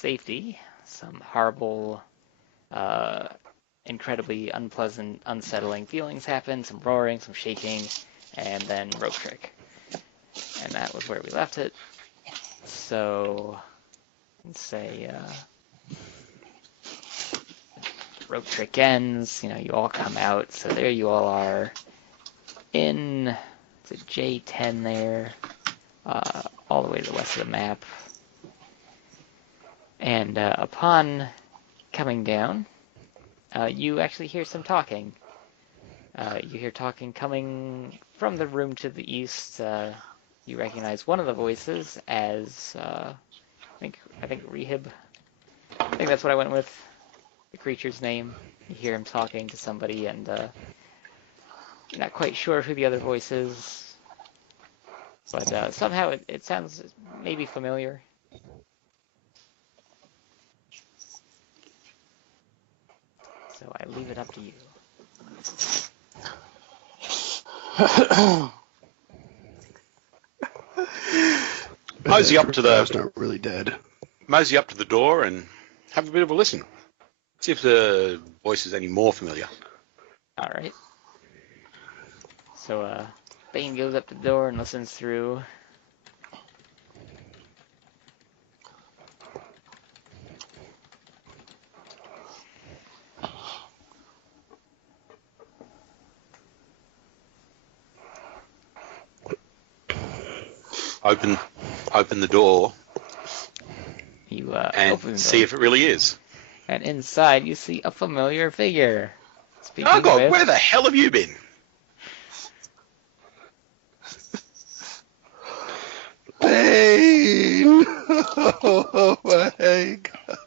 safety, some horrible, uh, incredibly unpleasant, unsettling feelings happen, some roaring, some shaking, and then rope trick. And that was where we left it. So, let's say, rope trick ends, you all come out, so there you all are in, it's a J10 there, all the way to the west of the map. And upon coming down, you actually hear some talking. You hear talking coming from the room to the east. You recognize one of the voices as, I think Rehab. I think that's what I went with. The creature's name. You hear him talking to somebody, and you're not quite sure who the other voice is, but somehow it sounds maybe familiar. So I leave it up to you. Mosey up to That's not really dead. Mosey up to the door and have a bit of a listen. See if the voice is any more familiar. All right. So Bane goes up to the door and listens through. Open the door. You and open the see door, if it really is. and inside you see a familiar figure. Speaking Oh God, with, where the hell have you been? Bane! Oh my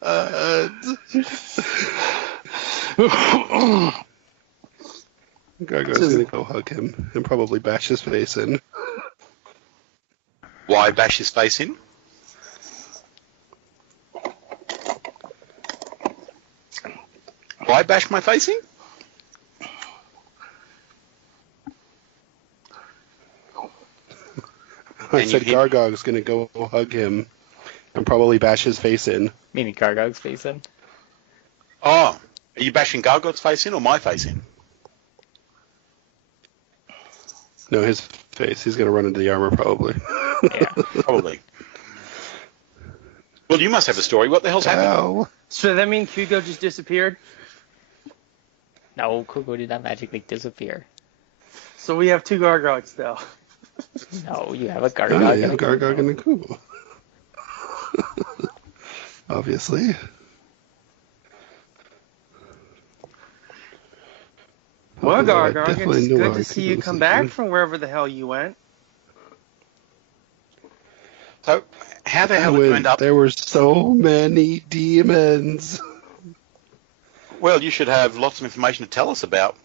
God! Gargoyle's gonna go hug him and probably bash his face in. Why bash his face in? Why bash my face in? I said Gargog's gonna go hug him and probably bash his face in. meaning Gargog's face in. Oh, are you bashing Gargot's face in or my face in? No, his face. He's gonna run into the armor probably. Yeah, probably. Well, you must have a story. What the hell's happening? Ow. So that means Hugo just disappeared? No, Kugo did not magically disappear. So we have two Gargoyles still. No, you have a Gargog. Oh, yeah, Gargog and a Kugo. Obviously. Well, Although I Gargog, definitely it's knew good I to see could you lose come it. back from wherever the hell you went. So, how the hell did you end up? There were so many demons. Well, you should have lots of information to tell us about.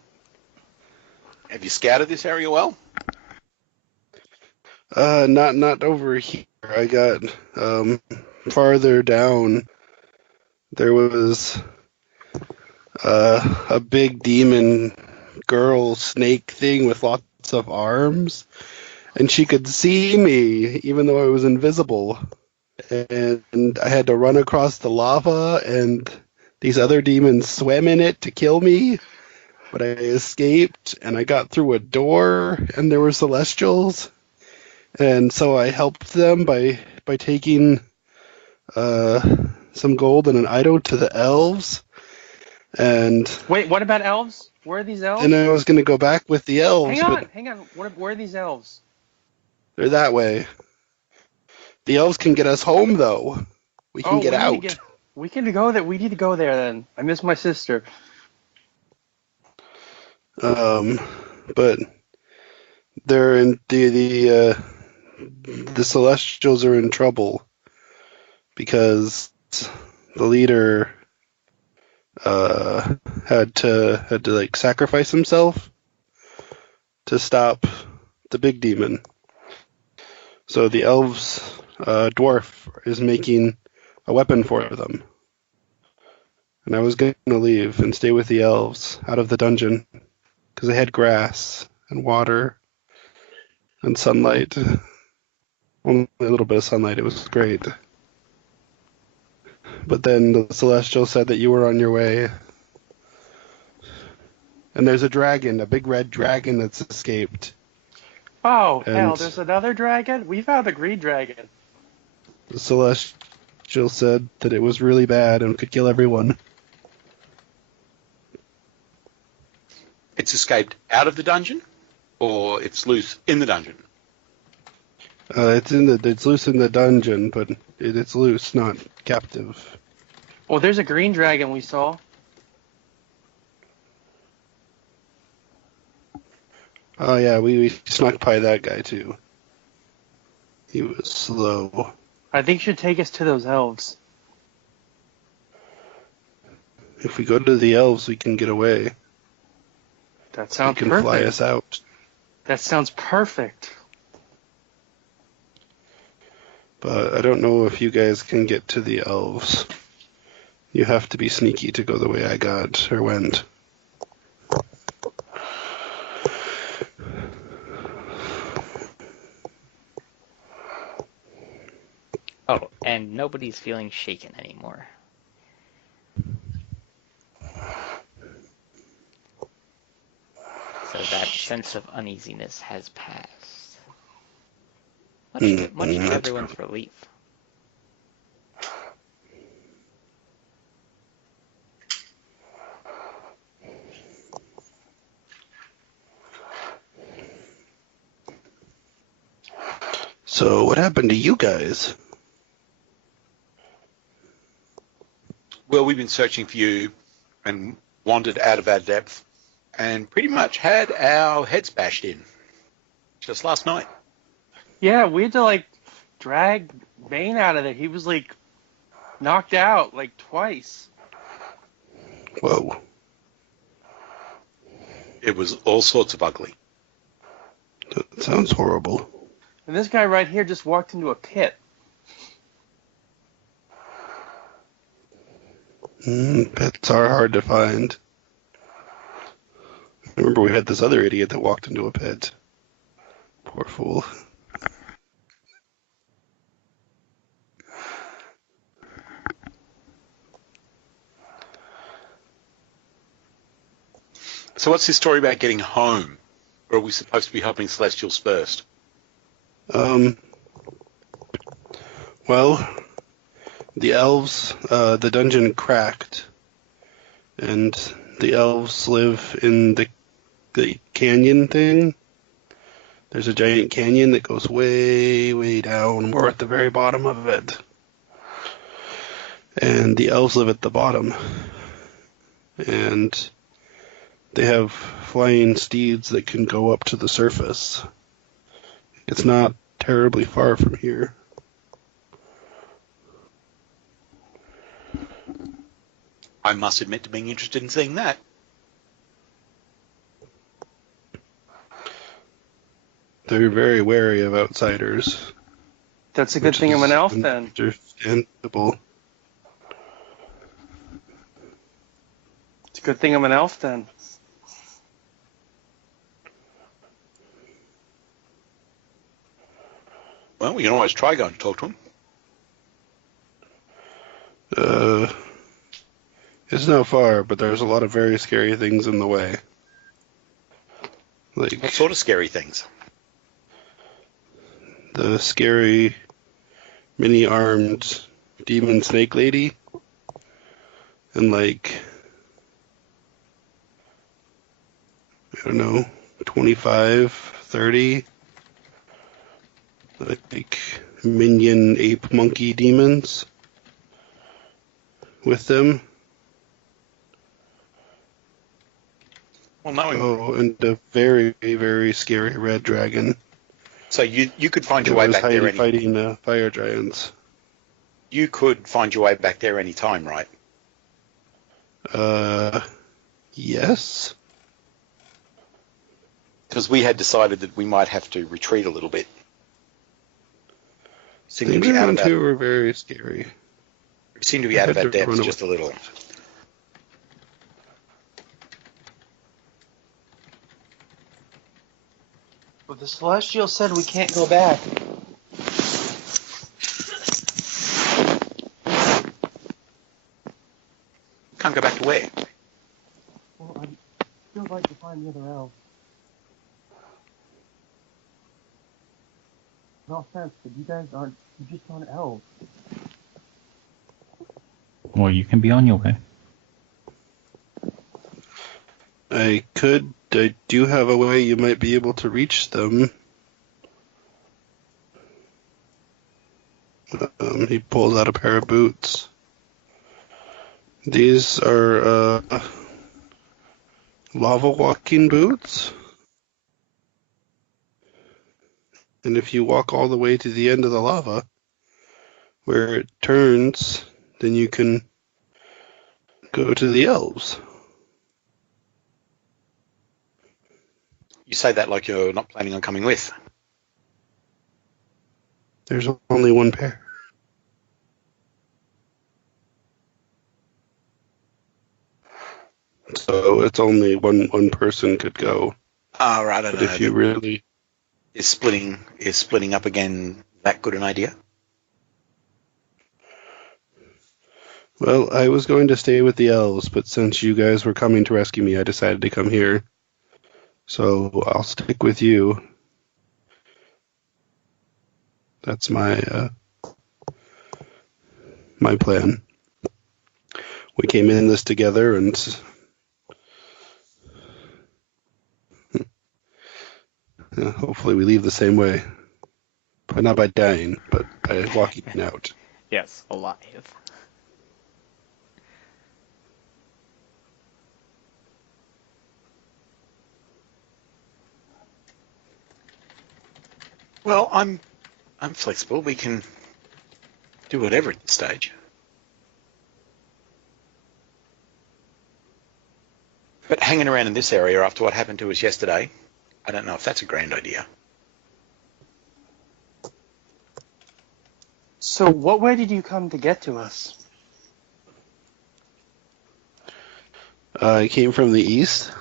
Have you scouted this area well? Not over here. I got farther down. There was a big demon girl snake thing with lots of arms, and she could see me even though I was invisible. And I had to run across the lava, and these other demons swam in it to kill me. But I escaped, and I got through a door, and there were celestials. And so I helped them by taking some gold and an idol to the elves. And Wait, what about elves? Where are these elves? then I was going to go back with the elves. Hang on. Where are these elves? They're that way. The elves can get us home, though. We can get out. We can go there. We need to go there then. I miss my sister. But they're in the Celestials are in trouble because the leader had to like sacrifice himself to stop the big demon. So the elves dwarf is making a weapon for them. And I was going to leave and stay with the elves out of the dungeon because they had grass and water and sunlight. Only a little bit of sunlight. It was great. but then the Celestial said that you were on your way. And there's a dragon, a big red dragon that's escaped. Oh, hell, And there's another dragon? We found a green dragon. the Celestial said that it was really bad and could kill everyone. It's escaped out of the dungeon, or it's loose in the dungeon? It's loose in the dungeon, but it's loose, not captive. Well, there's a green dragon we saw. Oh yeah, we snuck by that guy too. He was slow. I think should take us to those elves. If we go to the elves, we can get away. That They sounds can perfect. fly us out. That sounds perfect. But I don't know if you guys can get to the elves. You have to be sneaky to go the way I got or went. Oh, and nobody's feeling shaken anymore. So that sense of uneasiness has passed. Much to everyone's relief. So what happened to you guys? Well, we've been searching for you and wandered out of our depth and pretty much had our heads bashed in just last night. Yeah, we had to drag Bane out of there. He was knocked out twice. Whoa. It was all sorts of ugly. That sounds horrible. And this guy right here just walked into a pit. Pets are hard to find. Remember we had this other idiot that walked into a pit. Poor fool. So what's this story about getting home? Or are we supposed to be helping Celestials first? Well, the elves, the dungeon cracked, and the elves live in the canyon thing. There's a giant canyon that goes way, way down. We're at the very bottom of it. And the elves live at the bottom. And they have flying steeds that can go up to the surface. It's not terribly far from here. I must admit to being interested in seeing that. They're very wary of outsiders. That's a good thing I'm an elf then. Understandable. It's a good thing I'm an elf then. Well, we can always try going to talk to him. It's not far, but there's a lot of very scary things in the way. What Like sort of scary things? the scary mini-armed demon snake lady, and I don't know, 25, 30, like minion ape monkey demons with them. Well, knowing... Oh, and a very, very scary red dragon. So you could find That your way was back there fighting fire giants. You could find your way back there any time, right? Yes. Because we had decided that we might have to retreat a little bit. Seem to Things be out around of here our, were very scary. seem to be I out of had our to depth run just a away. little. But the Celestial said we can't go back. Can't go back to where? Well, I'd still like to find the other elves. No offense, but you just aren't elves. Well, you can be on your way. I do have a way you might be able to reach them. He pulls out a pair of boots. These are lava walking boots. And if you walk all the way to the end of the lava, where it turns, then you can go to the elves. You say that like you're not planning on coming with. There's only one pair. So it's only one person could go. Oh, right, I don't But know. if you really... Is splitting up again that good an idea? Well, I was going to stay with the elves, but since you guys were coming to rescue me, I decided to come here. So I'll stick with you. That's my plan. We came in this together, and hopefully we leave the same way. But not by dying, but by walking out. Yes, alive. Well, I'm flexible. We can do whatever at this stage. But hanging around in this area after what happened to us yesterday, I don't know if that's a grand idea. So, what way did you come to get to us? I came from the east.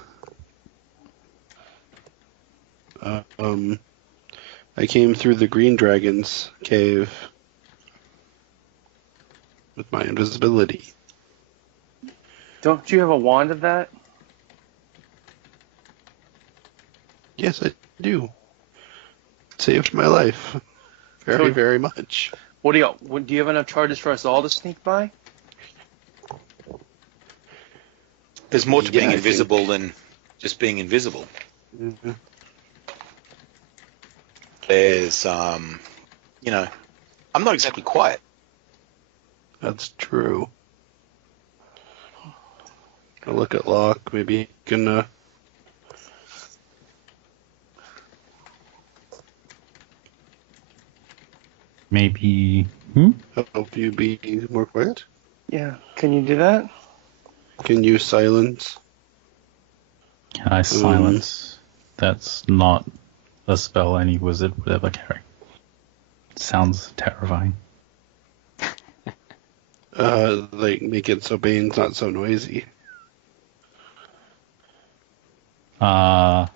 I came through the Green Dragon's cave with my invisibility. Don't you have a wand of that? Yes, I do. It saved my life. Very, very much. Do you have enough charges for us all to sneak by? There's more to being I invisible think. than just being invisible. Mhm. There's, I'm not exactly quiet. That's true. I'll look at Locke. Maybe he can Maybe. help you be more quiet. Yeah. Can you do that? Can you silence? Can I silence? That's not a spell any wizard would ever carry. Sounds terrifying. Like make it so Bane's not so noisy. I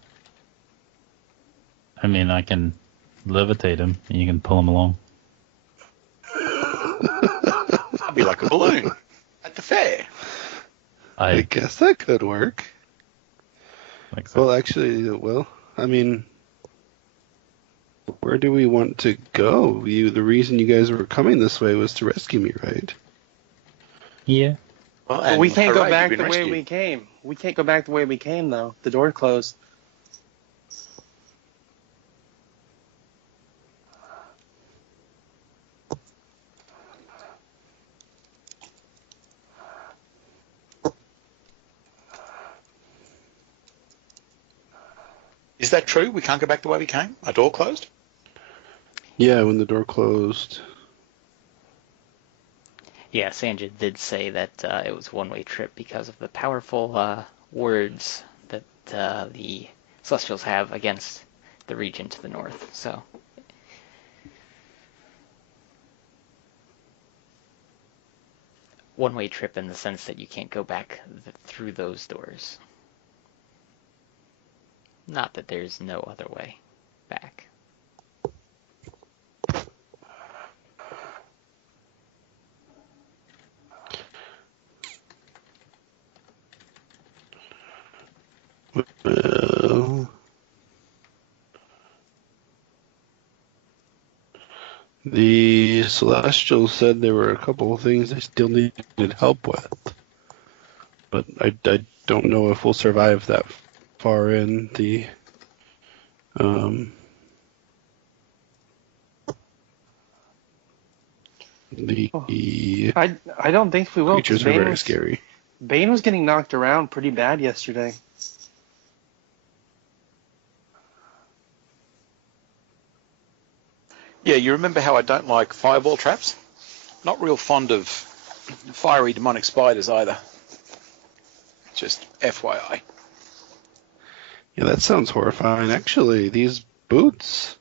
mean, I can levitate him, and you can pull him along. I'd be like a balloon at the fair. I guess that could work. Like so. Well, actually, I mean, where do we want to go? The reason you guys were coming this way was to rescue me, right? Yeah. Well, But we can't go hooray, back you've the been way rescued. we came. We can't go back the way we came, though. The door closed. Is that true? We can't go back the way we came? Our door closed? Yeah, when the door closed. Yeah, Sanjit did say that it was a one-way trip because of the powerful words that the Celestials have against the region to the north. So, one-way trip in the sense that you can't go back through those doors. Not that there's no other way back. Well, the Celestials said there were a couple of things they still needed help with, but I don't know if we'll survive that far in. Um, the I don't think we will, because creatures are very scary. Bane was getting knocked around pretty bad yesterday. Yeah, you remember how I don't like fireball traps? Not real fond of fiery demonic spiders either. Just FYI. Yeah, that sounds horrifying. Actually, these boots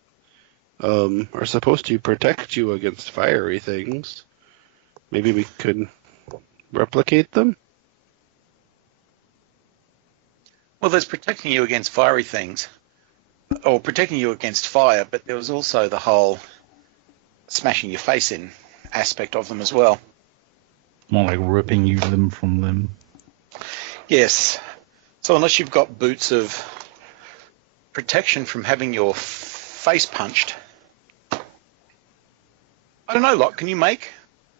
are supposed to protect you against fiery things. Maybe we could replicate them? Well, there's protecting you against fiery things, or protecting you against fire, but there was also the whole smashing your face in aspect of them as well. More like ripping you limb from limb. Yes. So unless you've got boots of protection from having your face punched, I don't know, Locke, can you make?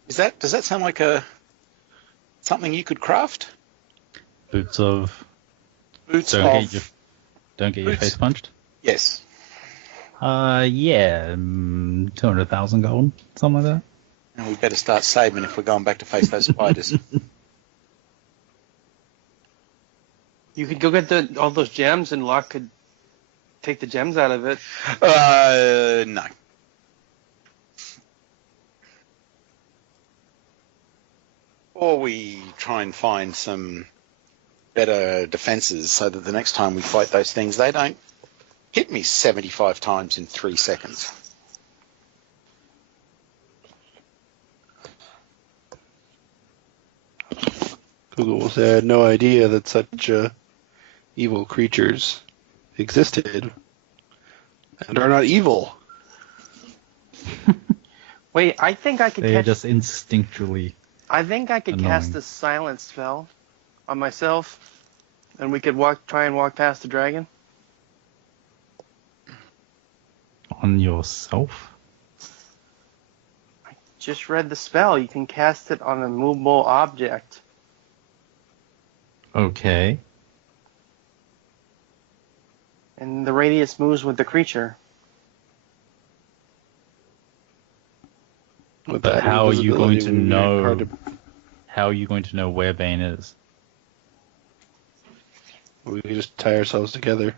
Does that sound like something you could craft? Boots of... Boots Don't of... get your face punched? Yes. Yeah, 200,000 gold, something like that. And we better start saving if we're going back to face those spiders. You could go get all those gems, and Locke could take the gems out of it. No. Or we try and find some better defenses so that the next time we fight those things, they don't hit me 75 times in 3 seconds. Google will say I had no idea that such evil creatures existed and are not evil. Wait, I think I could They're catch. just instinctually I think I could annoying. cast a silence spell on myself, and we could try and walk past the dragon. on yourself. Just read the spell. You can cast it on a movable object. Okay. And the radius moves with the creature. With But that how are you going invisibility, to we make know? hard to- How are you going to know where Bane is? We can just tie ourselves together.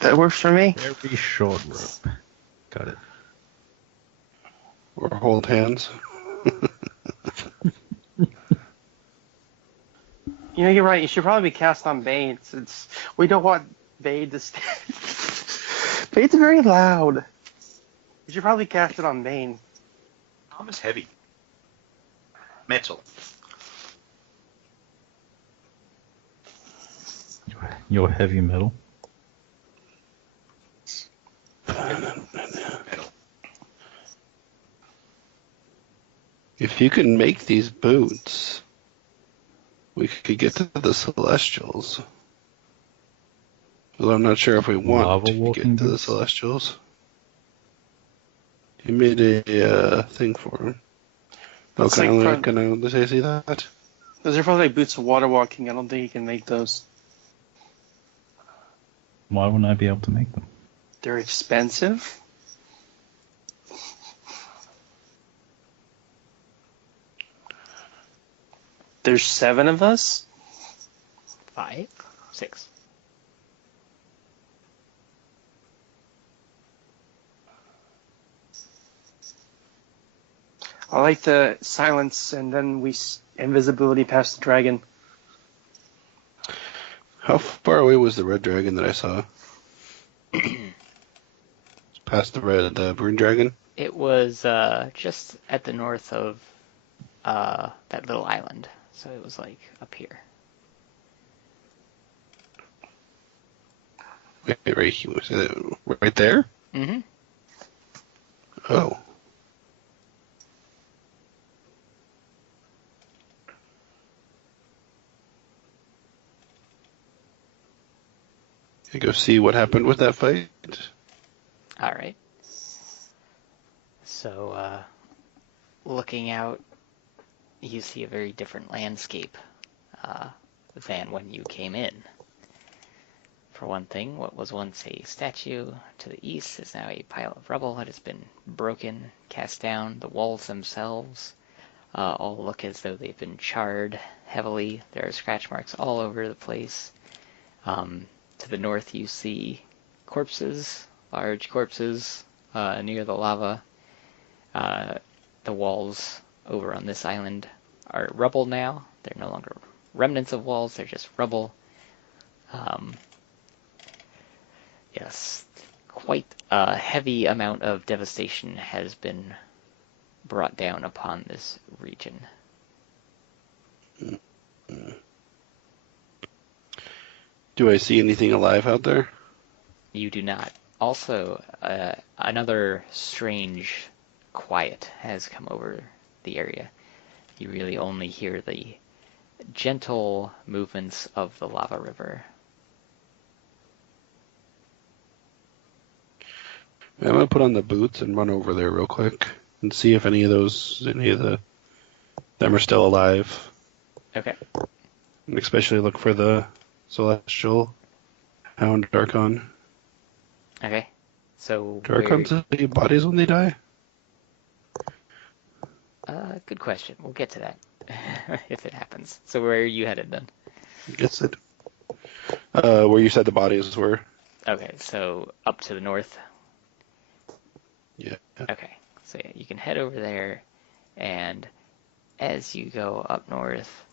That works for me. Very short rope. Got it. Or hold hands. You know, you're right. You should probably be cast on Bane. We don't want Bane to stay. Bane's very loud. You should probably cast it on Bane. Armor's heavy. Metal. Your heavy metal. Metal. If you can make these boots, we could get to the Celestials. Well, I'm not sure if we want Lava to get walking to the boots? Celestials. He made a thing for him. Oh, That's like can I see that? Those are probably boots for water walking. I don't think you can make those. Why wouldn't I be able to make them? They're expensive. There's 7 of us. 5, 6. I like the silence, and then invisibility past the dragon. How far away was the red dragon that I saw? Past the green dragon? It was just at the north of that little island, so it was like up here. Wait, was it right there? Mm-hmm. Oh. I go see what happened with that fight. All right. So, looking out, you see a very different landscape uh, than when you came in. For one thing, what was once a statue to the east is now a pile of rubble that has been broken, cast down. The walls themselves all look as though they've been charred heavily. There are scratch marks all over the place. To the north, you see corpses, large corpses near the lava. The walls over on this island are rubble now. They're no longer remnants of walls, they're just rubble. Yes, quite a heavy amount of devastation has been brought down upon this region. Do I see anything alive out there? You do not. Also, another strange quiet has come over the area. You really only hear the gentle movements of the lava river. I'm gonna put on the boots and run over there real quick and see if any of them are still alive. Okay. And especially look for the celestial hound Darkon. Okay. So Do Darkons leave bodies when they die? good question. We'll get to that if it happens. So where are you headed then? Guess it. Where you said the bodies were. Okay, so up to the north. Yeah. Okay, so yeah, you can head over there, and as you go up north,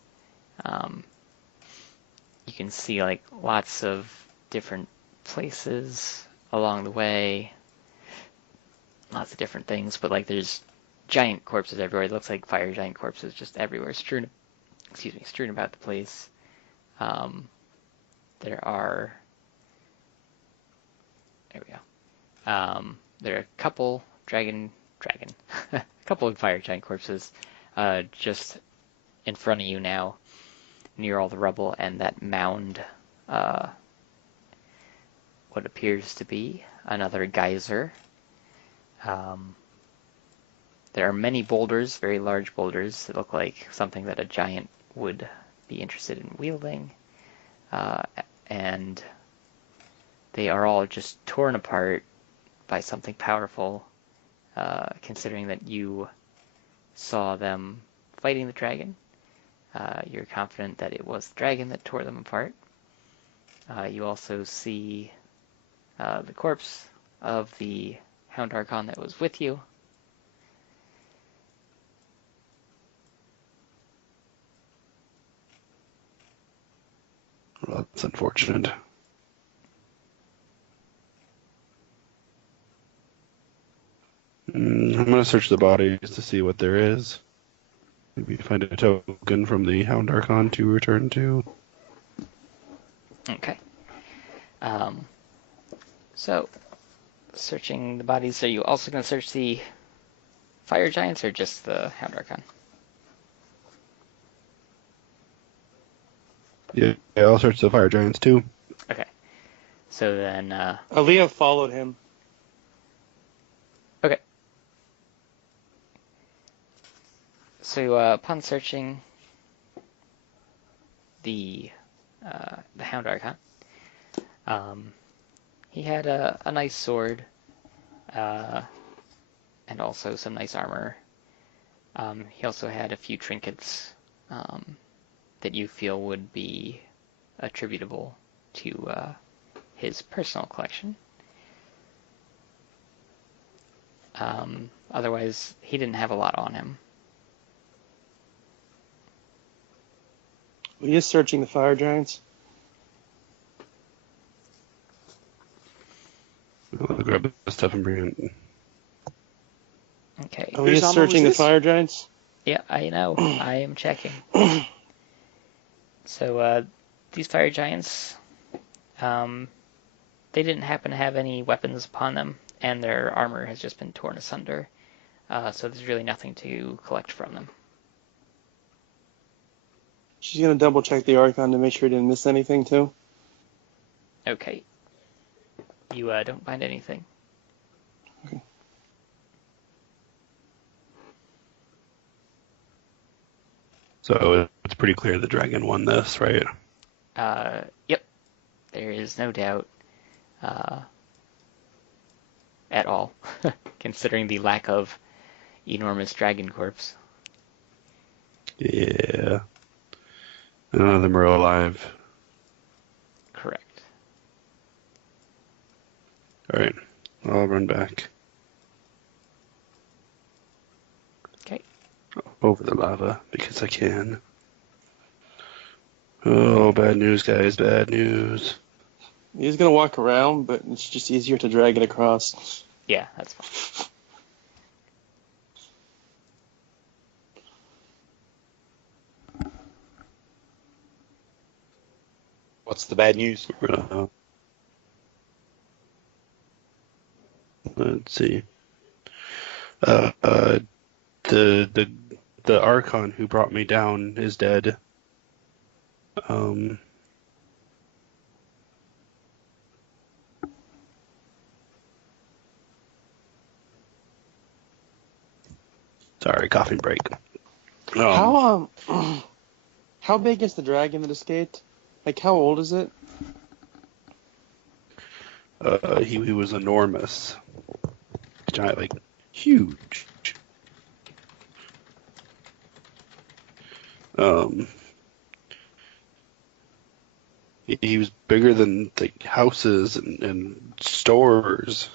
you can see like lots of different places along the way, lots of different things, but like there's giant corpses everywhere. It looks like fire giant corpses just everywhere, strewn about the place. There are, there we go. There are a couple a couple of fire giant corpses just in front of you now, near all the rubble and that mound, what appears to be another geyser. There are many boulders, very large boulders that look like something that a giant would be interested in wielding, and they are all just torn apart by something powerful, considering that you saw them fighting the dragon. You're confident that it was the dragon that tore them apart. You also see the corpse of the Hound Archon that was with you. Well, that's unfortunate. I'm gonna search the bodies to see what there is. Maybe find a token from the Hound Archon to return to. Okay. So, searching the bodies, are you also going to search the fire giants or just the Hound Archon? Yeah, I'll search the fire giants too. Okay. So then, Aaliyah followed him. okay. So upon searching the Hound Archon, he had a nice sword, and also some nice armor. He also had a few trinkets that you feel would be attributable to his personal collection. Otherwise, he didn't have a lot on him. He is searching the fire giants. I'll grab the stuff and bring it. Okay. Oh, he is Whose armor searching the was this? fire giants. Yeah, I know. I am checking. So these fire giants, they didn't happen to have any weapons upon them, and their armor has just been torn asunder. So there's really nothing to collect from them. She's gonna double check the Archon to make sure he didn't miss anything too. Okay. You don't find anything. So it's pretty clear the dragon won this, right? Yep. There is no doubt at all, considering the lack of enormous dragon corpse. Yeah. None of them are alive. Correct. Alright, I'll run back. Okay. Over the lava, because I can. Oh, bad news, guys, bad news. He's gonna walk around, but it's just easier to drag it across. Yeah, that's fine. What's the bad news? Let's see. The Archon who brought me down is dead. Sorry, coughing break. How big is the dragon that escaped? Like, how old is it? He was enormous. Giant, like, huge. He was bigger than like houses and stores.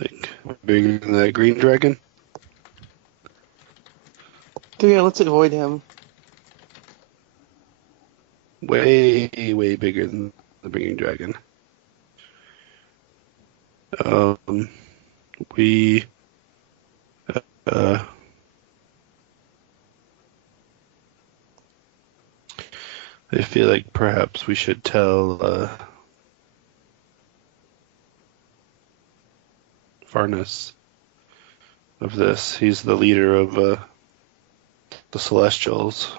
Like bigger than that green dragon. Okay, yeah, let's avoid him. Way, way bigger than the green dragon. We I feel like perhaps we should tell Varnus of this. He's the leader of the Celestials.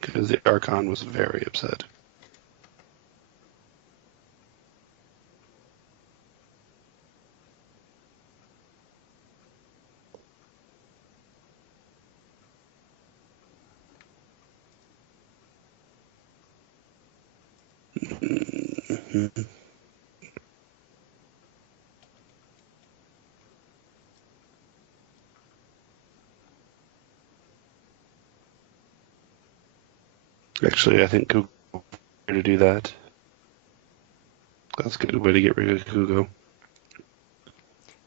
Because the Archon was very upset. Actually, I think Kugo to do that. That's a good way to get rid of Kugo.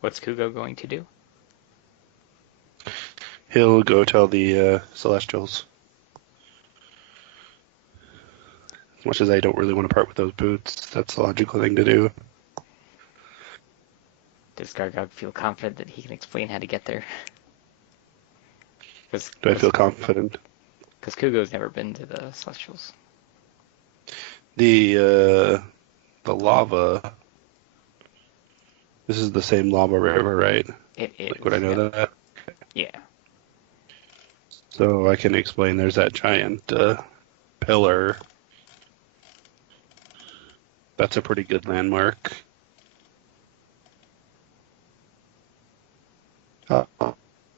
What's Kugo going to do? He'll go tell the Celestials. As much as I don't really want to part with those boots, that's the logical thing to do. Does Gargog feel confident that he can explain how to get there? Do I feel confident? Because Kugo's never been to the Celestials. The lava. This is the same lava river, right? It is. Like, would I know that? Yeah. So I can explain. There's that giant pillar. That's a pretty good landmark. How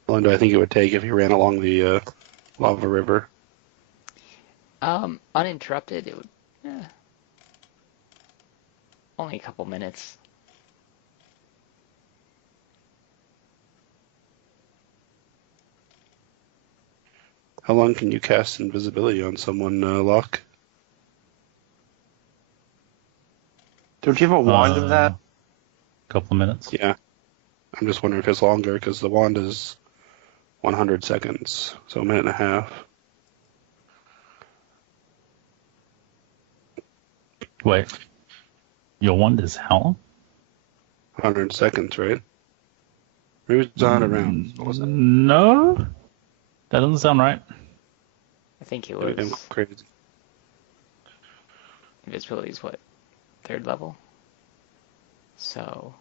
long do I think it would take if you ran along the lava river? Uninterrupted, it would. Only a couple minutes. How long can you cast invisibility on someone, Locke? Don't you have a wand of that? Couple of minutes. Yeah. I'm just wondering if it's longer, because the wand is 100 seconds, so a minute and a half. Wait. Your wand is how long? 100 seconds, right? Maybe it's 100 rounds. What was that? No. That doesn't sound right. I think it Maybe I'm was. crazy. Invisibility is what? 3rd level? So.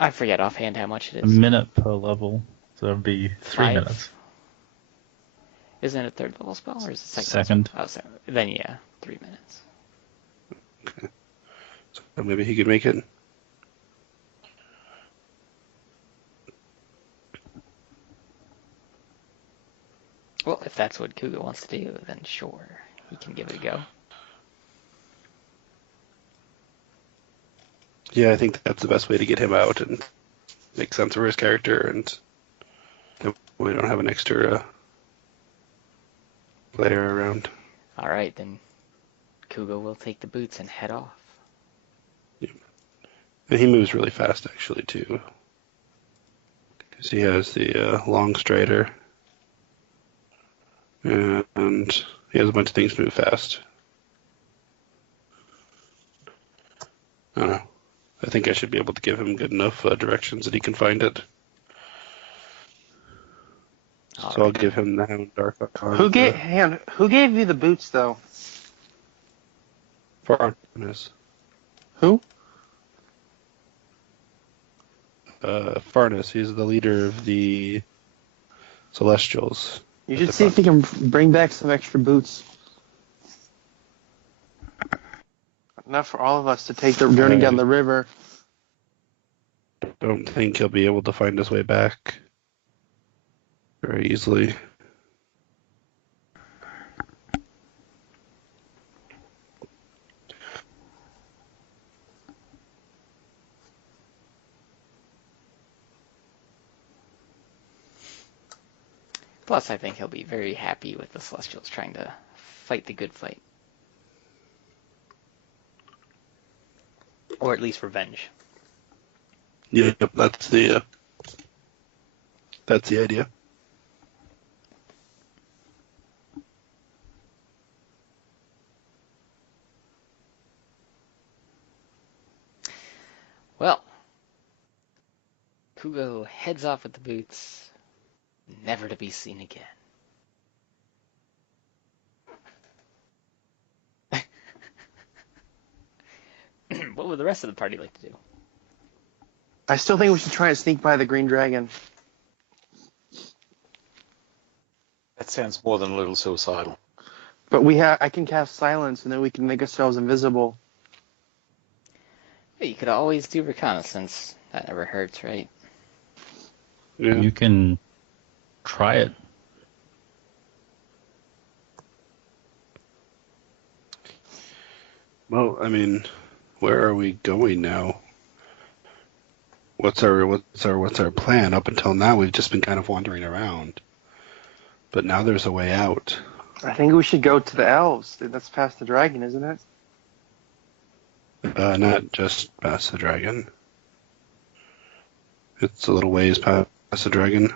I forget offhand how much it A is. minute per level, so it'd be 3 minutes. Isn't it a third level spell or is it second? Second. Level spell? Oh, so then yeah, 3 minutes. Okay. So maybe he could make it. Well, if that's what Kuga wants to do, then sure, he can give it a go. Yeah, I think that's the best way to get him out and make sense of his character, and then we don't have an extra player around. All right, then Kuga will take the boots and head off. And he moves really fast, actually, too. Because he has the long strider. And he has a bunch of things move fast. I don't know. I think I should be able to give him good enough directions that he can find it. All So I'll right. give him the Hound Dark Arm. Who gave you the boots though? Farnus. Who? Farnus, he's the leader of the Celestials. You At should the see if you front. can bring back some extra boots. Enough for all of us to take the journey down the river. Don't think he'll be able to find his way back very easily. Plus, I think he'll be very happy with the Celestials trying to fight the good fight. Or at least revenge. Yep, that's the idea. Well, Kugo heads off with the boots, never to be seen again. What would the rest of the party like to do? I still think we should try and sneak by the Green Dragon. That sounds more than a little suicidal. But I can cast silence and then we can make ourselves invisible. Hey, you could always do reconnaissance. That never hurts, right? Yeah. You can try it. Well, I mean, where are we going now? What's our plan? Up until now, we've just been kind of wandering around. But now there's a way out. I think we should go to the elves. That's past the dragon, isn't it? Not just past the dragon. It's a little ways past the dragon.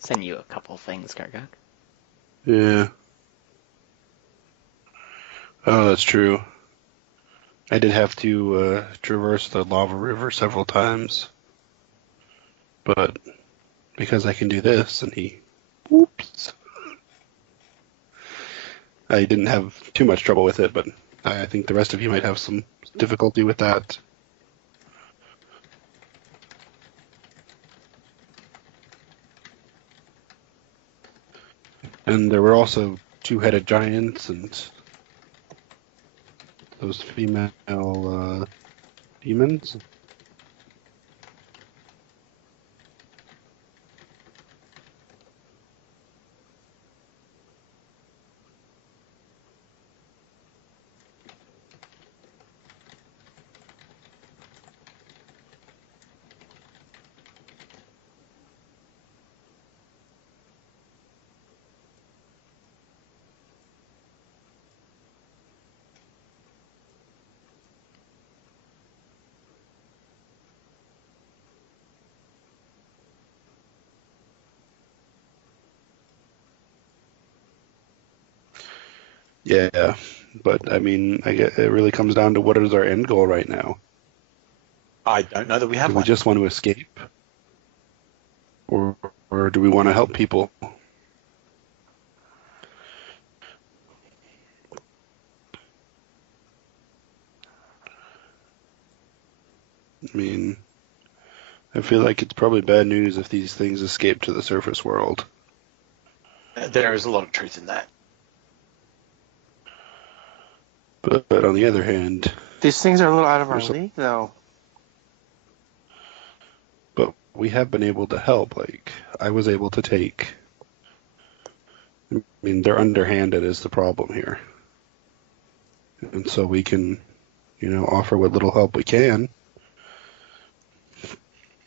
Send you a couple things, Gargok. Yeah. Oh, that's true. I did have to traverse the lava river several times. But because I can do this, and Oops. I didn't have too much trouble with it, but I think the rest of you might have some difficulty with that. And there were also two-headed giants, and those female demons. Yeah, but I mean, I get it really comes down to what is our end goal right now? I don't know that we have Do we one. just want to escape, or or do we want to help people? I mean, I feel like it's probably bad news if these things escape to the surface world. There is a lot of truth in that. But on the other hand, These things are a little out of our There's a- league, though. but we have been able to help. Like, I was able to take. I mean, they're underhanded is the problem here. And so we can, offer what little help we can.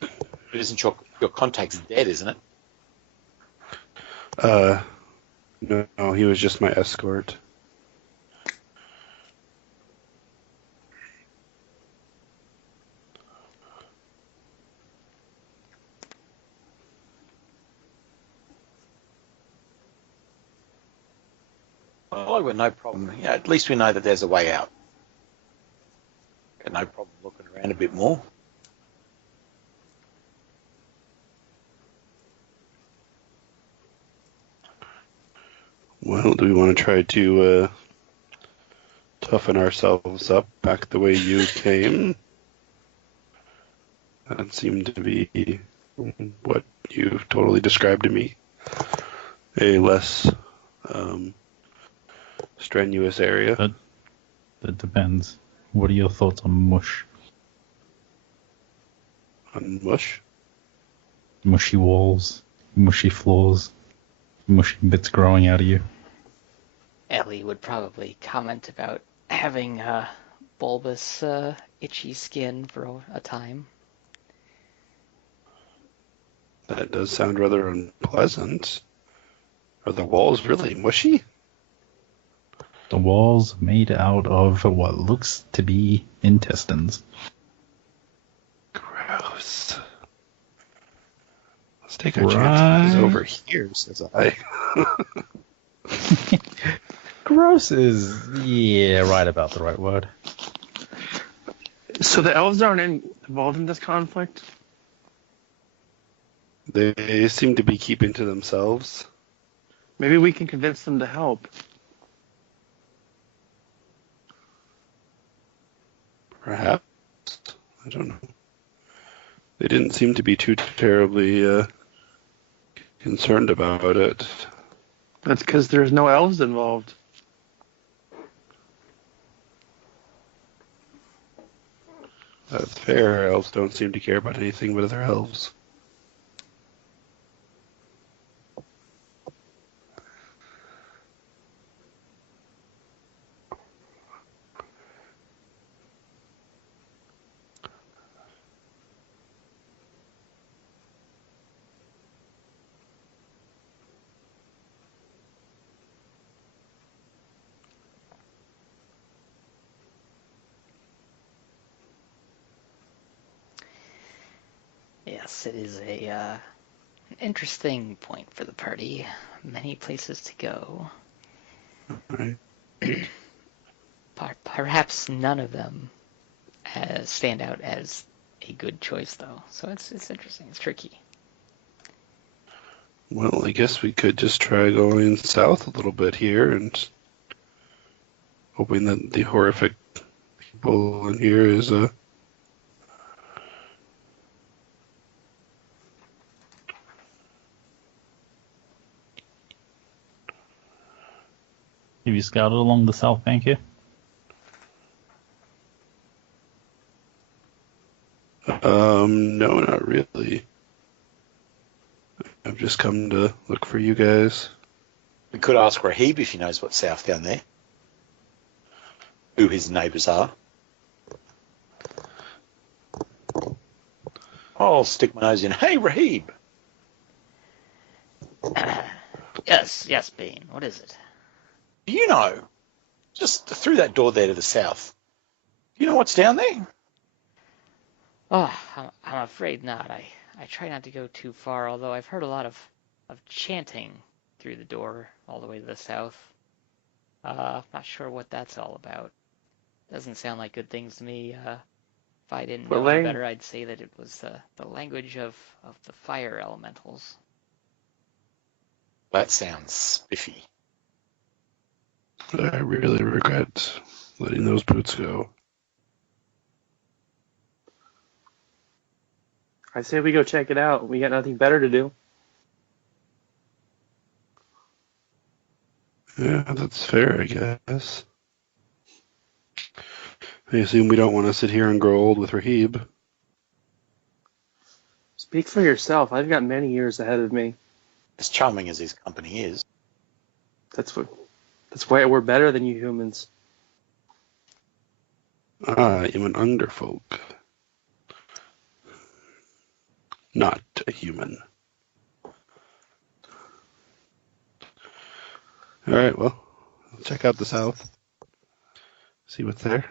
But isn't your contact's dead, isn't it? No, he was just my escort. Well, I've got no problem. At least we know that there's a way out. Got no problem looking around a bit more. Well, do we want to try to toughen ourselves up back the way you came? That seemed to be what you totally described to me. A less strenuous area. That depends. What are your thoughts on mush? On mush? Mushy walls, mushy floors, mushy bits growing out of you. Ellie would probably comment about having bulbous, itchy skin for a time. That does sound rather unpleasant. Are the walls really mushy? The walls made out of what looks to be intestines. Gross. Let's take our chances Right. over here, says I. Gross is, yeah, right about the right word. So the elves aren't involved in this conflict? They seem to be keeping to themselves. Maybe we can convince them to help. Perhaps. I don't know. They didn't seem to be too terribly concerned about it. That's because there's no elves involved. That's fair. Elves don't seem to care about anything but other elves. Yes, it is an interesting point for the party. Many places to go. Right? Perhaps none of them stand out as a good choice, though. So it's interesting. It's tricky. Well, I guess we could just try going south a little bit here and hoping that the horrific people in here is Have you scouted along the south bank here? No, not really. I've just come to look for you guys. We could ask Rahib if he knows what's south down there. Who his neighbours are. I'll stick my nose in. Hey, Rahib! Yes, Bean. What is it? Do you know, just through that door there to the south, do you know what's down there? Oh, I'm afraid not. I try not to go too far, although I've heard a lot of chanting through the door all the way to the south. I'm not sure what that's all about. Doesn't sound like good things to me. If I didn't know any better, I'd say that it was the language of the fire elementals. That sounds spiffy. I really regret letting those boots go. I say we go check it out. We got nothing better to do. Yeah, that's fair, I guess. I assume we don't want to sit here and grow old with Rahib. Speak for yourself. I've got many years ahead of me. As charming as his company is. That's why we're better than you humans. I am an underfolk. Not a human. Alright, well, check out the south. See what's there.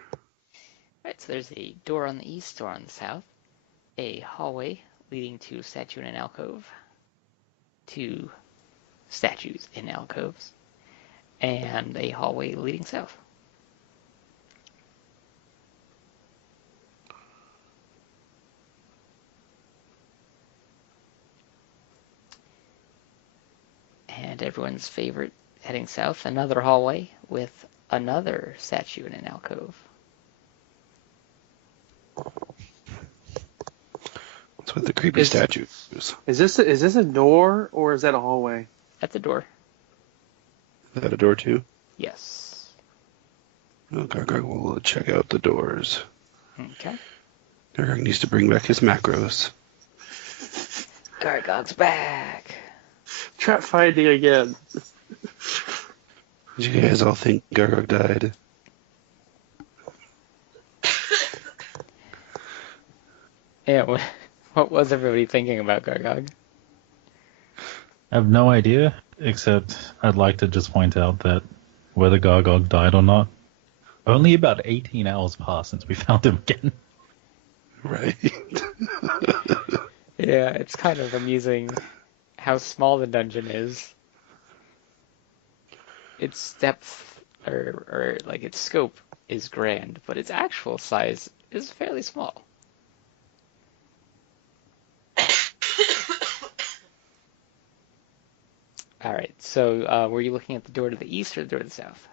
Right, so there's a door on the east, door on the south, a hallway leading to a statue in an alcove, 2 statues in alcoves, and a hallway leading south. And everyone's favorite heading south, another hallway with another statue in an alcove. What's with the creepy statues? Is this a door or is that a hallway? That's a door. Is that a door too? Yes. Okay, we'll check out the doors. Okay. Gargog needs to bring back his macros. Gargog's back. Trap finding again. Did you guys all think Gargog died? Yeah, what was everybody thinking about Gargog? I have no idea, except I'd like to just point out that whether Gargog died or not, only about 18 hours passed since we found him again. Right. Yeah, it's kind of amusing how small the dungeon is. Its depth, or like its scope, is grand, but its actual size is fairly small. All right, so were you looking at the door to the east or the door to the south?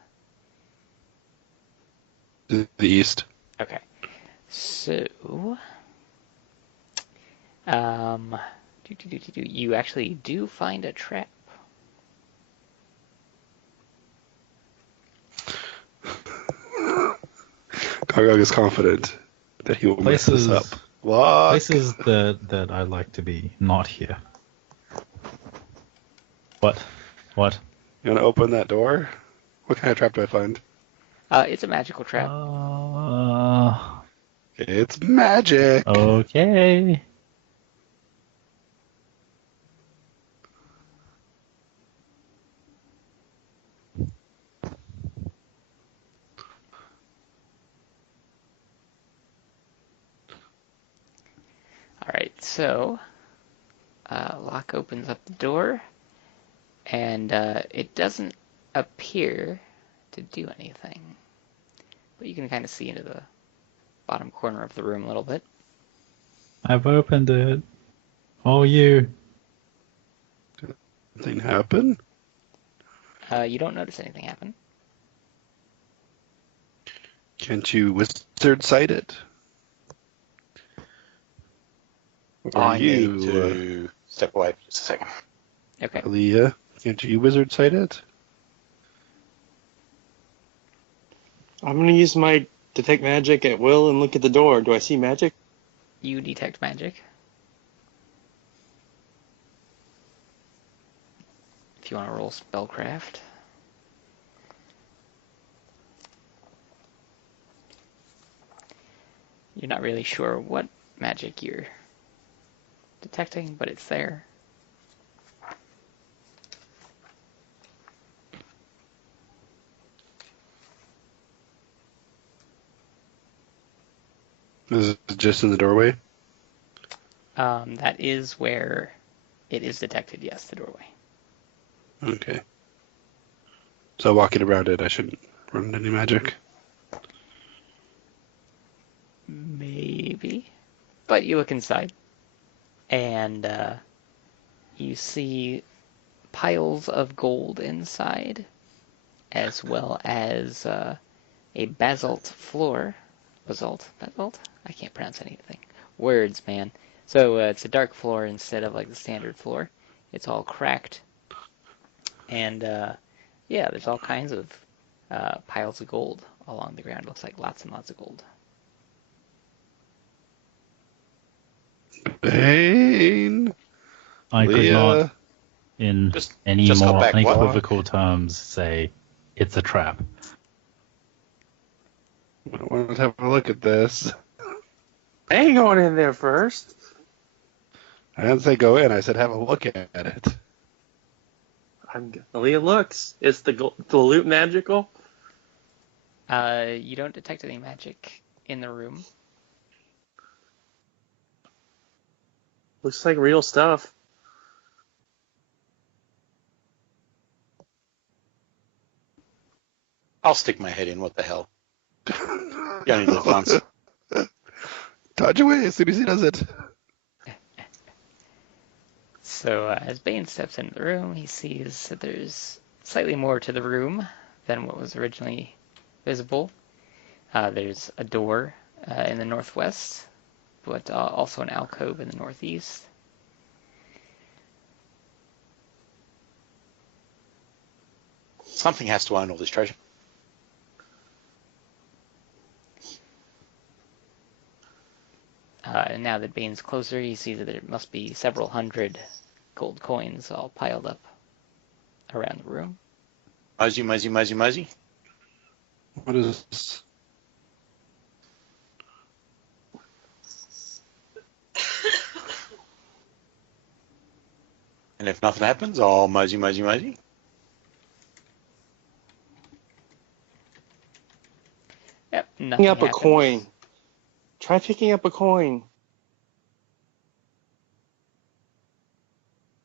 The east. Okay, so you actually do find a trap. Gargog is confident that he will mess this up. Lock. Places that I'd like to be not here. What? You want to open that door? What kind of trap do I find? It's a magical trap. It's magic. Okay. All right, so Locke opens up the door, and it doesn't appear to do anything. But you can kind of see into the bottom corner of the room a little bit. I've opened it. Oh, you. Nothing happen? You don't notice anything happen. Can't you wizard sight it? Or I need to step away for just a second. Okay. Aaliyah, can't you wizard sight it? I'm going to use my detect magic at will and look at the door. Do I see magic? You detect magic. if you want to roll spellcraft. You're not really sure what magic you're detecting, but it's there. Is it just in the doorway? That is where it is detected, yes, the doorway. Okay. So walking around it, I shouldn't run into any magic. Maybe. But you look inside, and you see piles of gold inside, as well as a basalt floor. Basalt? I can't pronounce anything. Words, man. So it's a dark floor instead of like the standard floor. It's all cracked. And yeah, there's all kinds of piles of gold along the ground. Looks like lots and lots of gold. Bane! I could Leah. not, in any just got more back, what? unequivocal terms, say it's a trap. I want to have a look at this. I ain't going in there first. I didn't say go in, I said have a look at it. Leah looks. Is the loot magical? You don't detect any magic in the room. Looks like real stuff. I'll stick my head in. What the hell? You only live once. Dodge away as soon as he does it. So as Bane steps into the room, he sees that there's slightly more to the room than what was originally visible. There's a door in the northwest, but also an alcove in the northeast. Something has to own all this treasure. And now that Bane's closer, you see that there must be several hundred gold coins all piled up around the room. Mosey. What is this? And if nothing happens, I'll mosey. Yep, nothing Picking up happens. a coin. Try picking up a coin.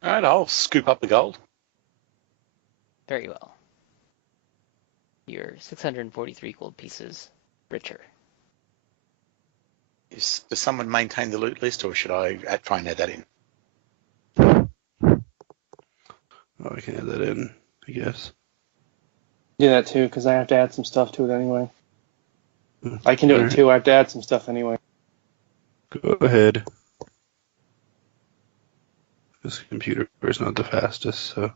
All right, I'll scoop up the gold. Very well. You're 643 gold pieces richer. Does someone maintain the loot list, or should I try and add that in? Oh, I can add that in, I guess. Do that too, because I have to add some stuff to it anyway. I can do it Alright. too. I have to add some stuff anyway. Go ahead. This computer is not the fastest, so.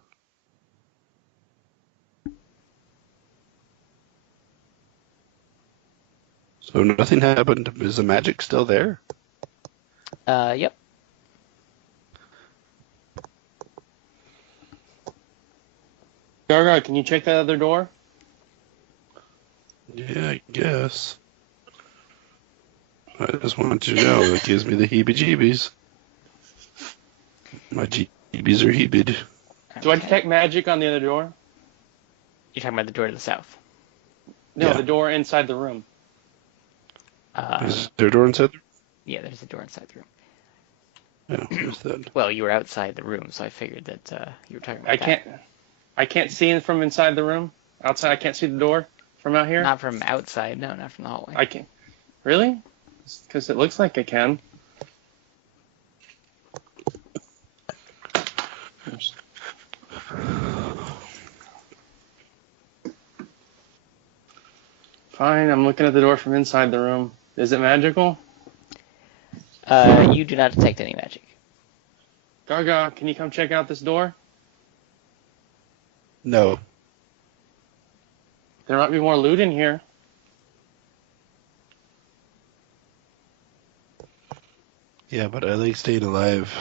So nothing happened. Is the magic still there? Yep. Garga, can you check that other door? Yeah, I guess. I just wanted you to know it gives me the heebie-jeebies. My jeebies are heebed. Do I Okay. detect magic on the other door? You're talking about the door to the south. No, Yeah. the door inside the room. Is there a door inside? Yeah, there's a door inside the room. Yeah, there's that. Well, you were outside the room, so I figured that you were talking about that. I can't see in from inside the room. Outside, I can't see the door from out here. Not from outside, no, not from the hallway. I can. Really? Because it looks like I can. Fine, I'm looking at the door from inside the room. Is it magical? You do not detect any magic. Garga, can you come check out this door? No. There might be more loot in here. Yeah, but I like staying alive.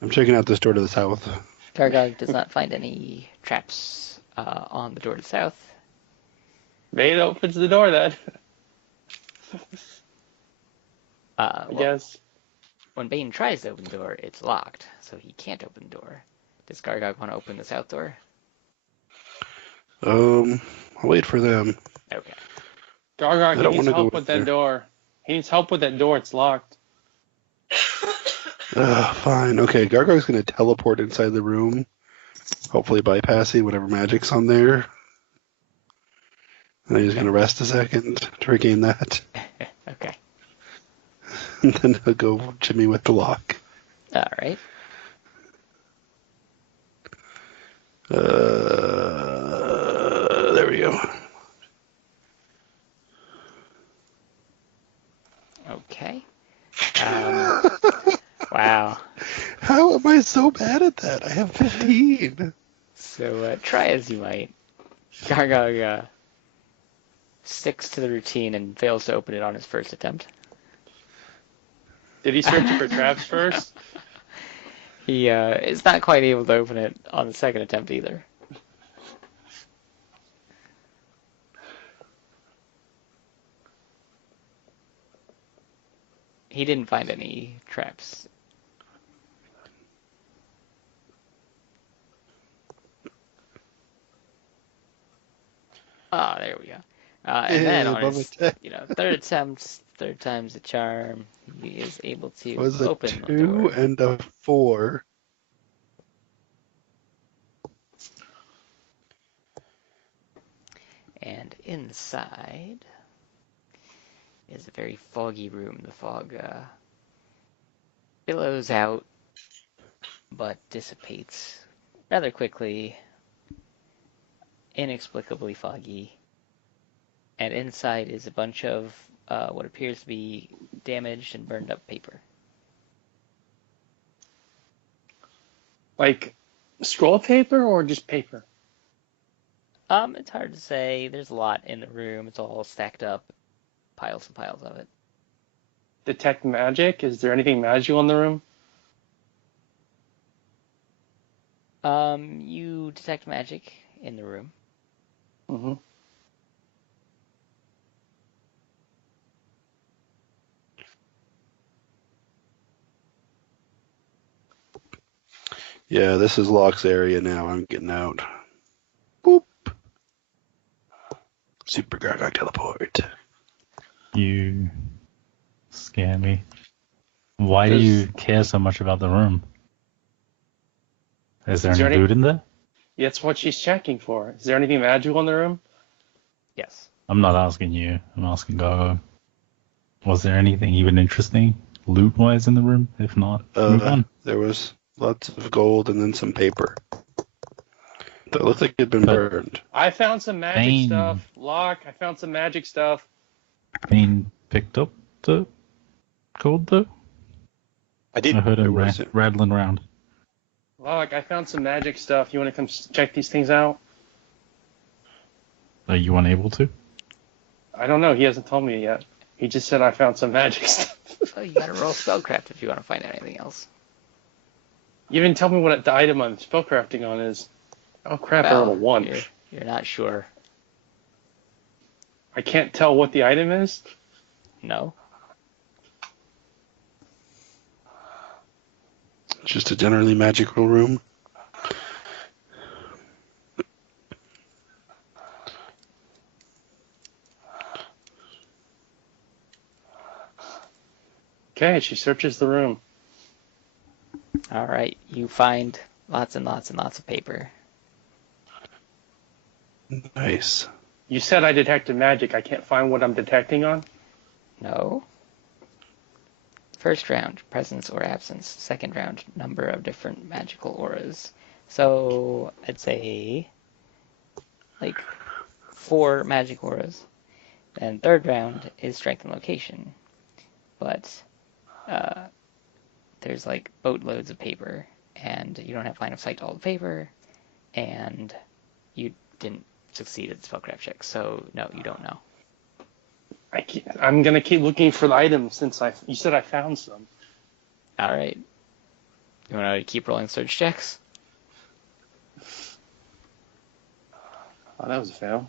I'm checking out this door to the south. Gargog does not find any traps on the door to the south. Vade opens the door then. I Well, guess. when Bane tries to open the door, it's locked, so he can't open the door. Does Gargog want to open the south door? I'll wait for them. Okay. Gargog, I he don't needs wanna go help in with that there. door. He needs help with that door. It's locked. Fine. Okay, Gargog's gonna teleport inside the room, hopefully bypassing whatever magic's on there. And he's gonna rest a second to regain that. Okay. And then he'll go Jimmy with the lock. All right. There we go. Okay. Wow. How am I so bad at that? I have 15. So try as you might. Gargog sticks to the routine and fails to open it on his first attempt. Did he search for traps first? He is not quite able to open it on the second attempt either. He didn't find any traps. Ah, there we go. And then on above his, a 10. third attempt, third time's the charm, he is able to Was a open the 2 door. and a 4. And inside is a very foggy room. The fog billows out, but dissipates rather quickly, inexplicably foggy. And inside is a bunch of what appears to be damaged and burned up paper. Like scroll paper or just paper? It's hard to say. There's a lot in the room. It's all stacked up, piles and piles of it. Detect magic? Is there anything magical in the room? You detect magic in the room. Mm-hmm. Yeah, this is Locke's area now. I'm getting out. Boop. Super Gargog teleport. You scare me. Why do you care so much about the room? Is there any loot in there? Yeah, that's what she's checking for. Is there anything magical in the room? Yes. I'm not asking you. I'm asking Gago. Was there anything even interesting loot-wise in the room? If not, move on. There was lots of gold and then some paper. That looked like it had been But- burned. I found some magic Bane. stuff. Locke, I found some magic stuff. Bane picked up the gold though? I did. I heard him There wasn't. rattling around. Locke, I found some magic stuff. You want to come check these things out? Are you unable to? I don't know. He hasn't told me yet. He just said I found some magic stuff. So you gotta roll spellcraft if you want to find out anything else. You didn't tell me what the item I'm spellcrafting on is. Oh crap, I rolled a 1. You're not sure. I can't tell what the item is? No. Just a generally magical room. Okay, she searches the room. All right. You find lots and lots and lots of paper. Nice. You said I detected magic. I can't find what I'm detecting on? No. First round, presence or absence. Second round, number of different magical auras. So I'd say like 4 magic auras. Then third round is strength and location. But there's like boatloads of paper, and you don't have line of sight to all the paper, and you didn't succeed at the spellcraft check. So no, you don't know. I'm going to keep looking for the items since you said I found some. All right. You want to keep rolling search checks? Oh, that was a fail.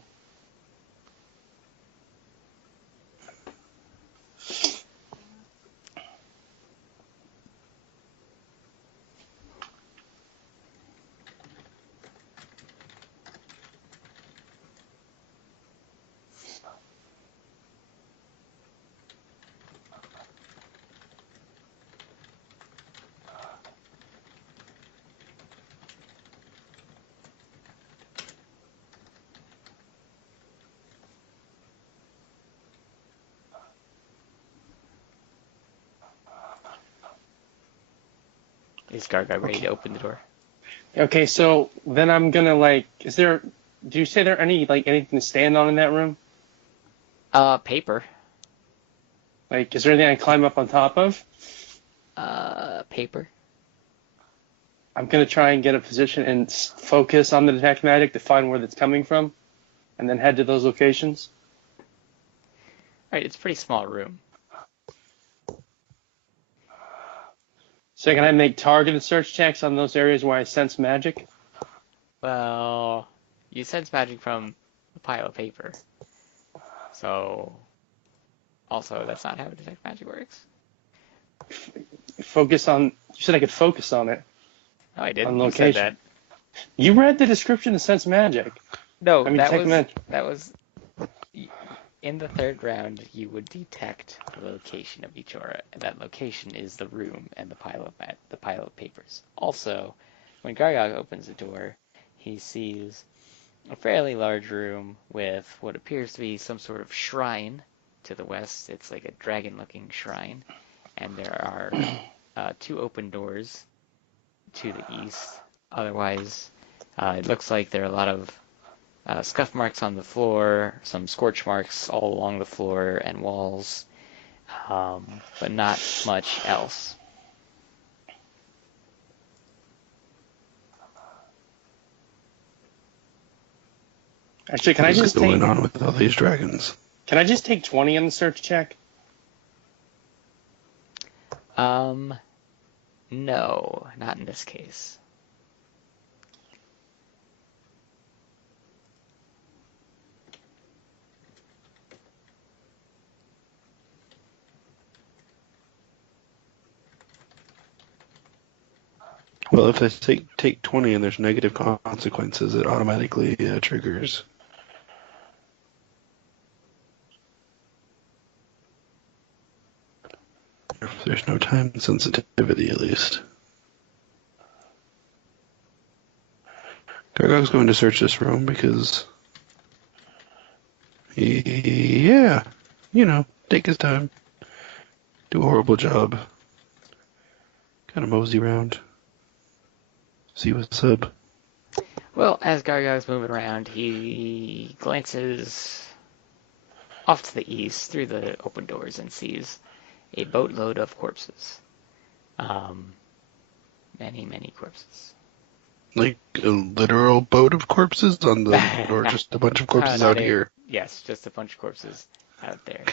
Is Garga ready to open the door? Okay, so then I'm gonna like. Do you say there any like anything to stand on in that room? Paper. Like, is there anything I can climb up on top of? Paper. I'm gonna try and get a position and focus on the detect magic to find where that's coming from, and then head to those locations. Alright, it's a pretty small room. So can I make targeted search checks on those areas where I sense magic? Well, you sense magic from a pile of paper. So, also, that's not how detect magic works. Focus on. You said I could focus on it. No, I didn't. On You said location. that. You read the description of sense magic. No, I mean, that was in the third round. You would detect the location of each aura, and that location is the room and the pile of papers. Also, when Gargog opens the door, he sees a fairly large room with what appears to be some sort of shrine to the west. It's like a dragon-looking shrine, and there are two open doors to the east. Otherwise, it looks like there are a lot of scuff marks on the floor, some scorch marks all along the floor and walls, but not much else. Actually, can I What's just going take? on with all these dragons? Can I just take 20 on the search check? No, not in this case. Well, if they take 20 and there's negative consequences, it automatically triggers. If there's no time sensitivity, at least. Gargog's going to search this room because yeah, take his time. Do a horrible job. Kind of mosey around. See what's up. Well, as Gargog's moving around, he glances off to the east through the open doors and sees a boatload of corpses. Many, many corpses. Like a literal boat of corpses on the, or just a bunch of corpses out here. Yes, just a bunch of corpses out there.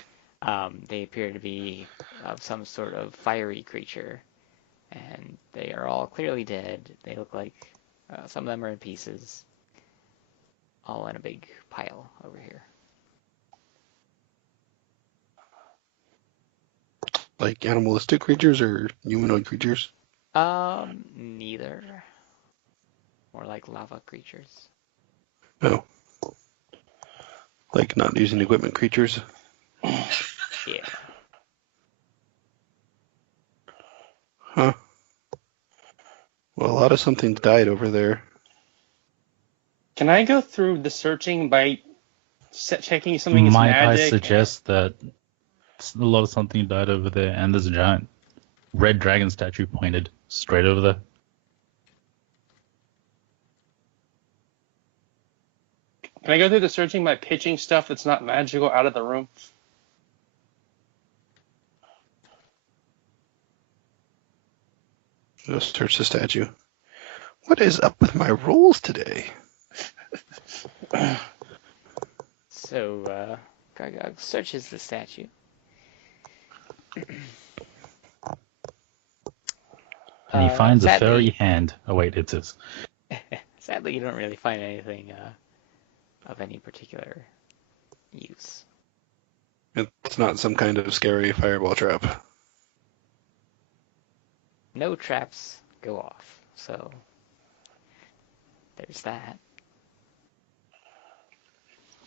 They appear to be of some sort of fiery creature, and they are all clearly dead. They look like some of them are in pieces, all in a big pile over here. Like animalistic creatures or humanoid creatures? Neither. More like lava creatures. No. Like not using equipment creatures? Yeah. Huh. Well, a lot of something's died over there. Can I go through the searching by checking something is Might magic? I suggest that a lot of something died over there, and there's a giant red dragon statue pointed straight over there. Can I go through the searching by pitching stuff that's not magical out of the room? Just search the statue. What is up with my rolls today? So, Gargog searches the statue. And he finds a Sadly- furry hand. Oh wait, it's his. Sadly, you don't really find anything of any particular use. It's not some kind of scary fireball trap. No traps go off, so there's that.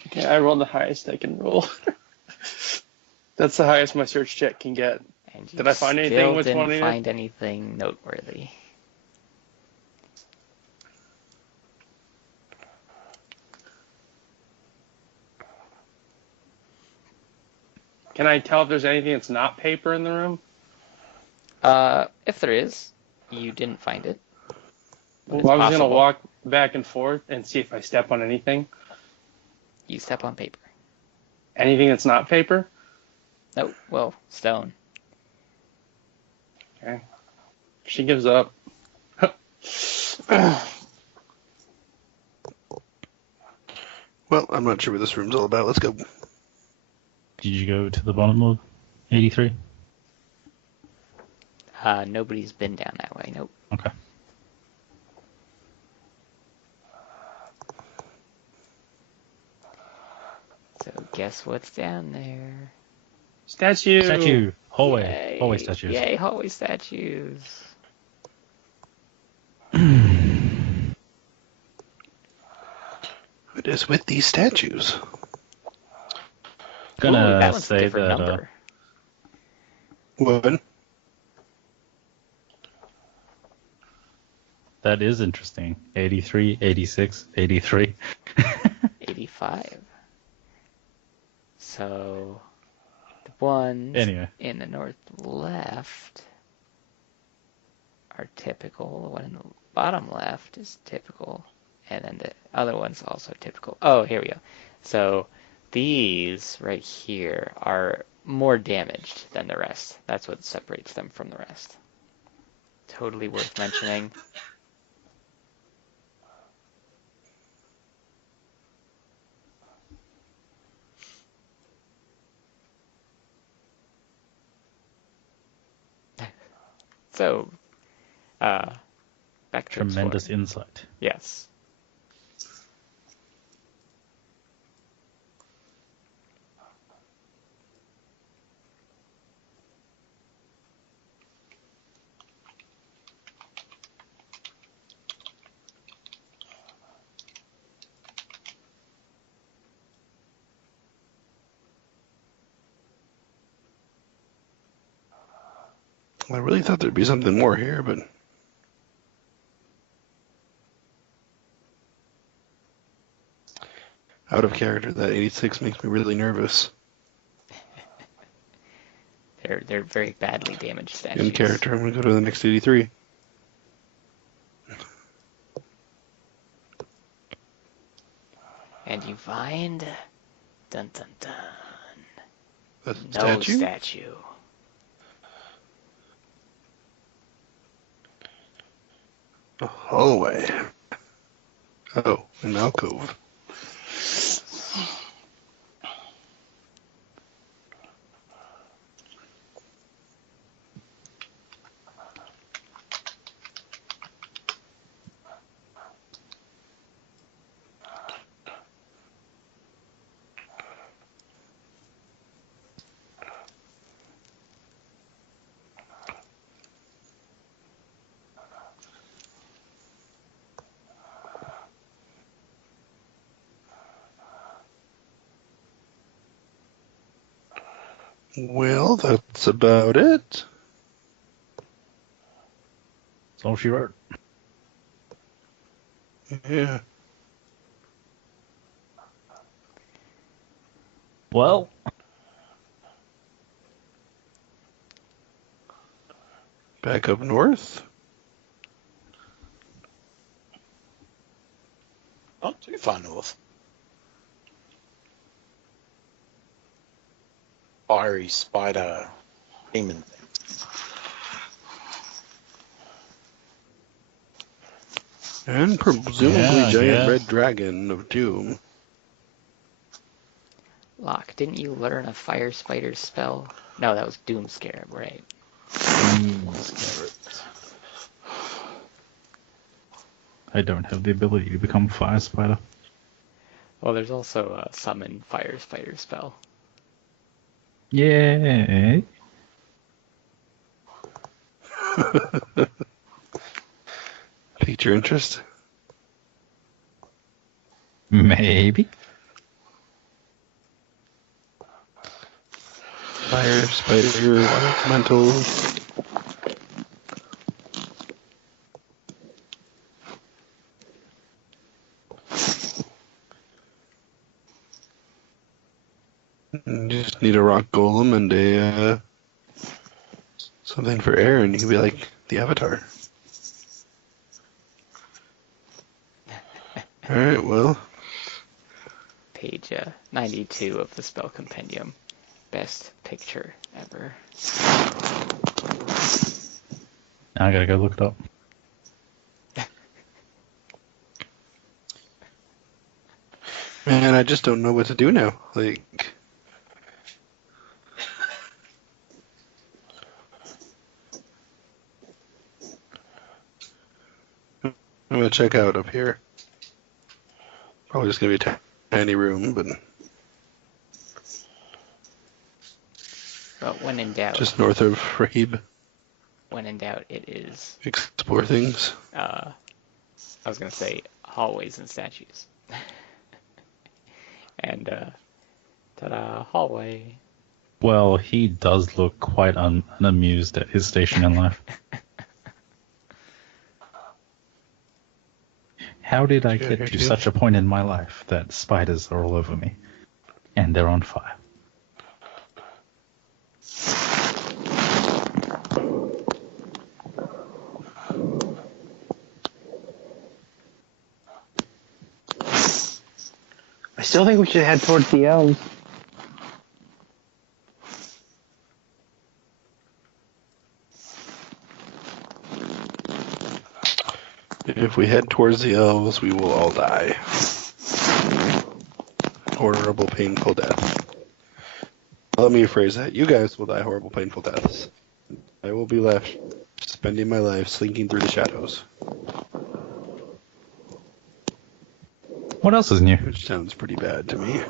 Okay, I rolled the highest I can roll. That's the highest my search check can get. And you Did I find anything still with didn't 20? find anything noteworthy. Can I tell if there's anything that's not paper in the room? If there is, you didn't find it. But it's Well, I was going to possible. walk back and forth and see if I step on anything. You step on paper. Anything that's not paper? Nope. Well, stone. Okay. She gives up. Well, I'm not sure what this room's all about. Let's go. Did you go to the bottom of 83? Nobody's been down that way. Nope. Okay. So guess what's down there? Statue. Statue. Hallway. Yay. Hallway statues. Yay, hallway statues. What is with these statues? Ooh, that Gonna one's a say different that number. What? that is interesting. 83, 86, 83. 85. So the ones Anyway. in the north left are typical. The one in the bottom left is typical. And then the other one's also typical. Oh, here we go. So these right here are more damaged than the rest. That's what separates them from the rest. Totally worth mentioning. So, back to Tremendous exploring. insight. Yes. I really thought there'd be something more here, but out of character, that 86 makes me really nervous. They're very badly damaged statues. In character, I'm going to go to the next 83. And you find, dun dun dun, A no statue? statue. A hallway. Oh, an alcove. Well, that's about it. That's all she wrote. Yeah. Well, Back up north. Not too far north. Fiery spider demon thing. And presumably Yeah, giant yeah. red dragon of doom. Locke, didn't you learn a fire spider spell? No, that was Doom Scarab, right? I don't have the ability to become Fire Spider. Well, there's also a summon fire spider spell. Yay! Piqued your interest? Maybe. Fire, spider, water elemental. You just need a rock golem and a something for air, and you can be like the Avatar. All right, well, Page 92 of the spell compendium. Best picture ever. Now I gotta go look it up. man, I just don't know what to do now. Like, I'm gonna check out up here. Probably just gonna be a tiny room, but But when in doubt, just north of Rahib. when in doubt, it is. Explore things. I was gonna say hallways and statues. And ta-da, hallway. Well, he does look quite unamused at his station in life. How did I get to such a point in my life that spiders are all over me? And they're on fire. I still think we should head towards the elves. If we head towards the elves, we will all die. Horrible, painful death. Let me rephrase that. You guys will die horrible, painful deaths. I will be left spending my life slinking through the shadows. What else is new? Which sounds pretty bad to me.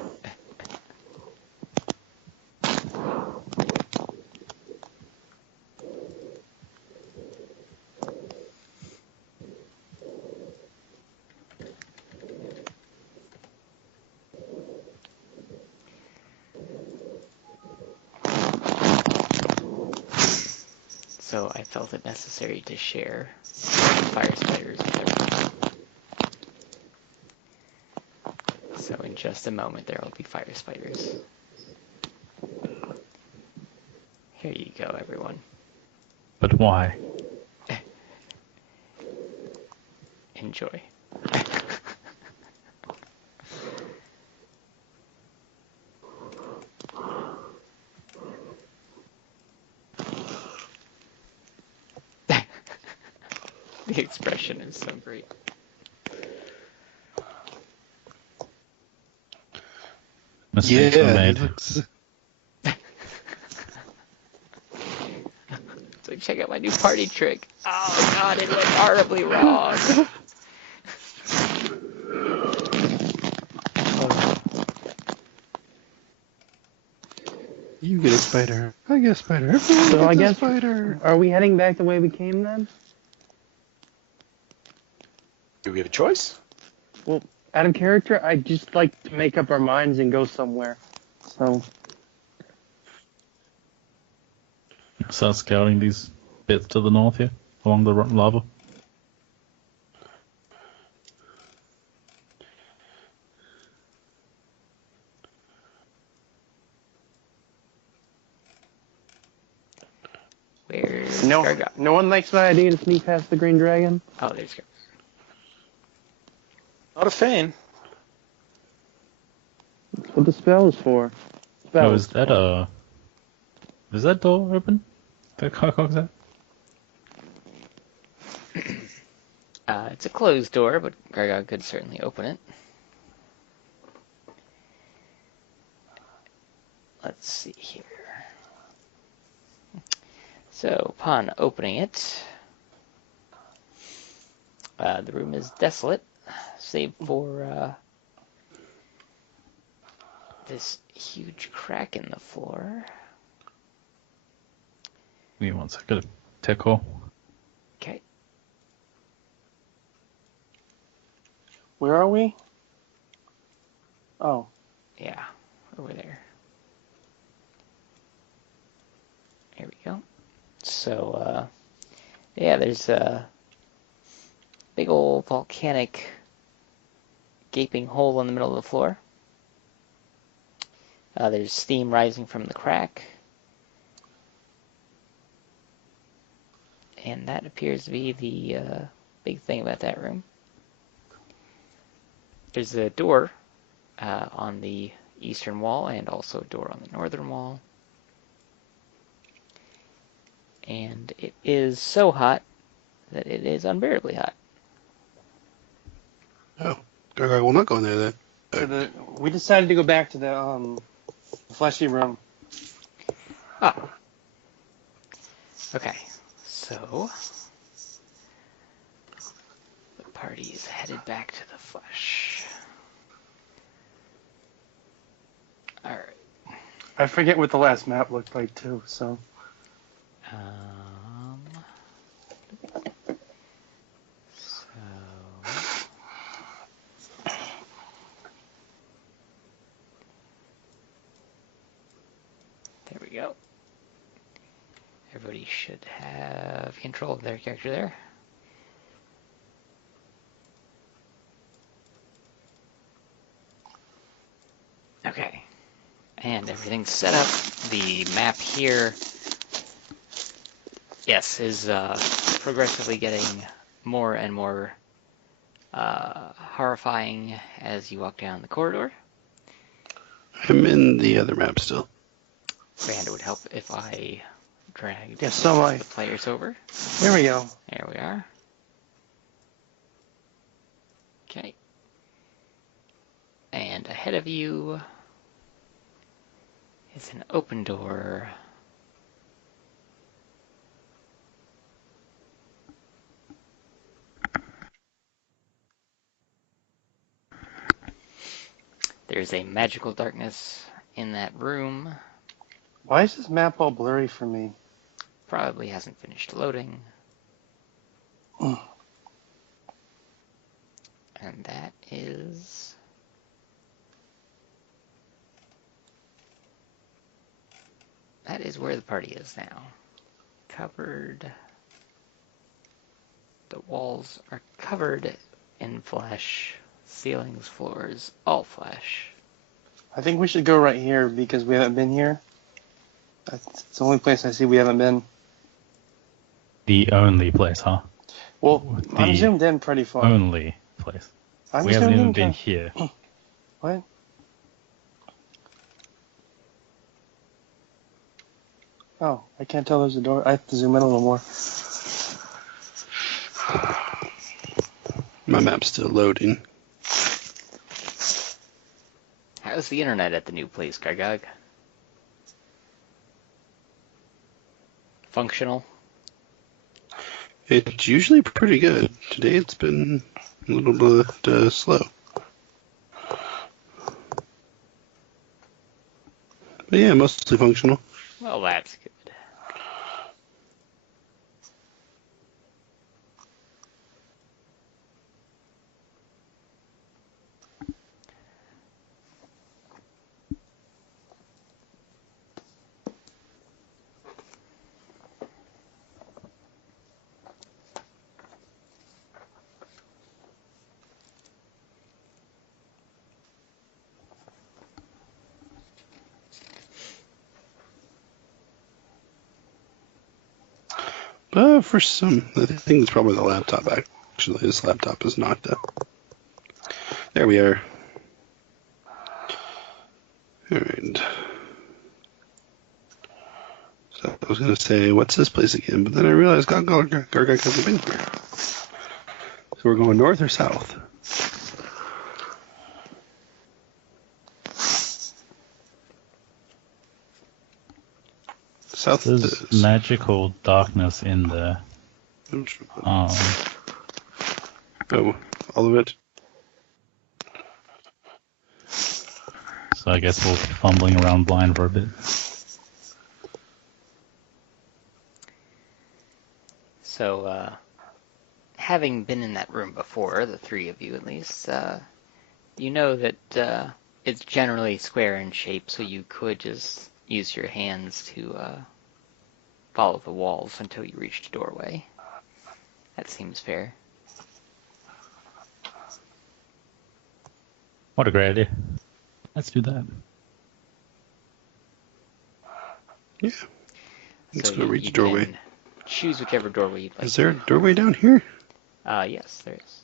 So I felt it necessary to share fire spiders with everyone. So in just a moment there will be fire spiders. Here you go, everyone. But why? Enjoy. The expression is so great. Mistakes were Yeah, he made. looks. It's like, check out my new party trick. Oh god, it went horribly wrong. You get a spider. I get a spider. Everyone So I gets a guess, spider. are we heading back the way we came then? Do we have a choice? Well, out of character, I'd just like to make up our minds and go somewhere. So, Start scouting these bits to the north here, along the lava. Where's no, Gargot? no one likes my idea to sneak past the green dragon. Oh, there's Gargot. Not a fan. That's what the spell is for. Spell Oh, is that is that door open? That Carcock's at? It's a closed door, but Gargot could certainly open it. Let's see here. So, upon opening it, The room is desolate, save for this huge crack in the floor. Give me 1 second. Tickle. Okay. Where are we? Oh. Yeah, over there. There we go. So, yeah, there's a big old volcanic gaping hole in the middle of the floor. There's steam rising from the crack. And that appears to be the big thing about that room. There's a door on the eastern wall and also a door on the northern wall. And it is so hot that it is unbearably hot. Oh, I will not go in there then. So we decided to go back to the fleshy room. Oh. Okay, so the party is headed back to the flesh. Alright. I forget what the last map looked like too, so. There we go. Everybody should have control of their character there. Okay. And everything's set up. The map here, yes, is progressively getting more and more horrifying as you walk down the corridor. I'm in the other map still. And it would help if I dragged the players over. There we go. There we are. Okay. And ahead of you is an open door. There's a magical darkness in that room. Why is this map all blurry for me? Probably hasn't finished loading. Mm. And that is... that is where the party is now. Covered... the walls are covered in flesh. Ceilings, floors, all flesh. I think we should go right here because we haven't been here. That's the only place I see we haven't been. The only place, huh? Well, I'm The zoomed in pretty far. only place. I'm We haven't zoomed even in been kind here. What? Oh, I can't tell there's a door. I have to zoom in a little more. My map's still loading. How's the internet at the new place, Gargog? Functional? It's usually pretty good. Today it's been a little bit slow. But yeah, mostly functional. Well, that's good. But for some, I think it's probably the laptop. Actually, this laptop is not. There we are. All right. So I was gonna say, what's this place again? But then I realized Gargak hasn't been here. So we're going north or south? South. There's magical darkness in there. Oh, all of it? So I guess we'll be fumbling around blind for a bit. So, having been in that room before, the three of you at least, you know that it's generally square in shape, so you could just use your hands to follow the walls until you reached a doorway. That seems fair. What a great idea. Let's do that. Yeah. Let's So go reach you the doorway. can choose whichever doorway you'd like Is there a to. doorway down here? Yes, there is.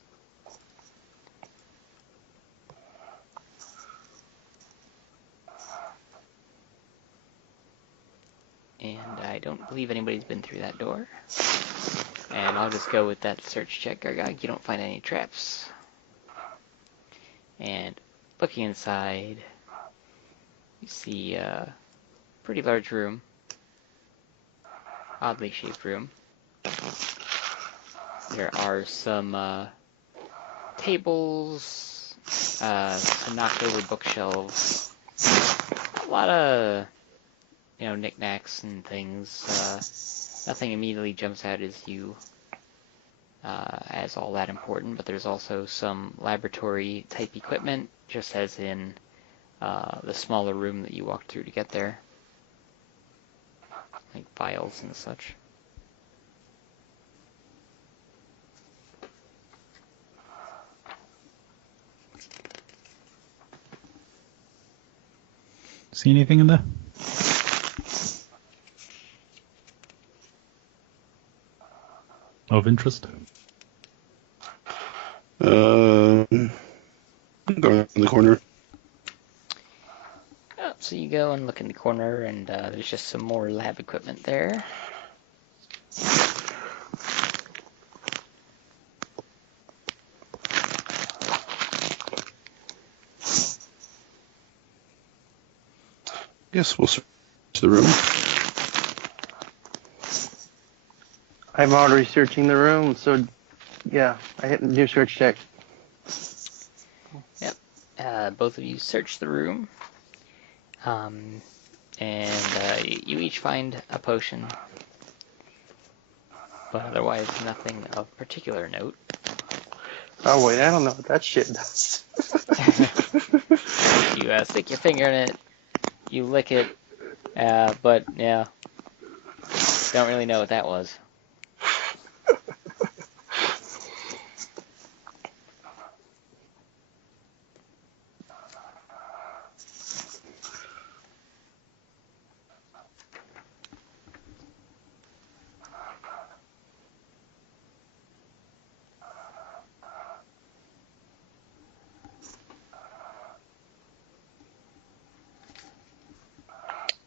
And I don't believe anybody's been through that door. And I'll just go with that search check, Gargog. You don't find any traps. And looking inside, you see a pretty large room. Oddly shaped room. There are some tables, some knocked over bookshelves, a lot of, knickknacks and things. Nothing immediately jumps out as you as all that important, but there's also some laboratory type equipment, just as in the smaller room that you walked through to get there, like files and such. See anything in there? Of interest? Go in the corner. Oh, so you go and look in the corner, and there's just some more lab equipment there. Guess we'll search the room. I'm already searching the room, so yeah, I hit new search check. Yep. Both of you search the room, and you each find a potion, but otherwise nothing of particular note. Oh wait, I don't know what that shit does. You stick your finger in it, you lick it, but yeah, don't really know what that was.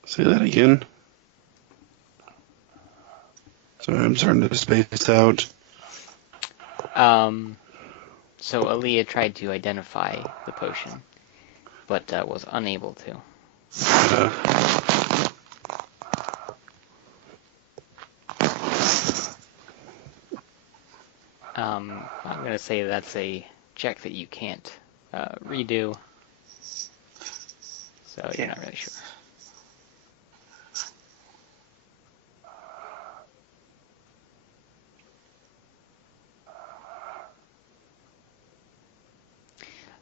Say that again. Sorry, I'm starting to space out. So Aaliyah tried to identify the potion, but was unable to. I'm going to say that's a check that you can't redo, so you're not really sure.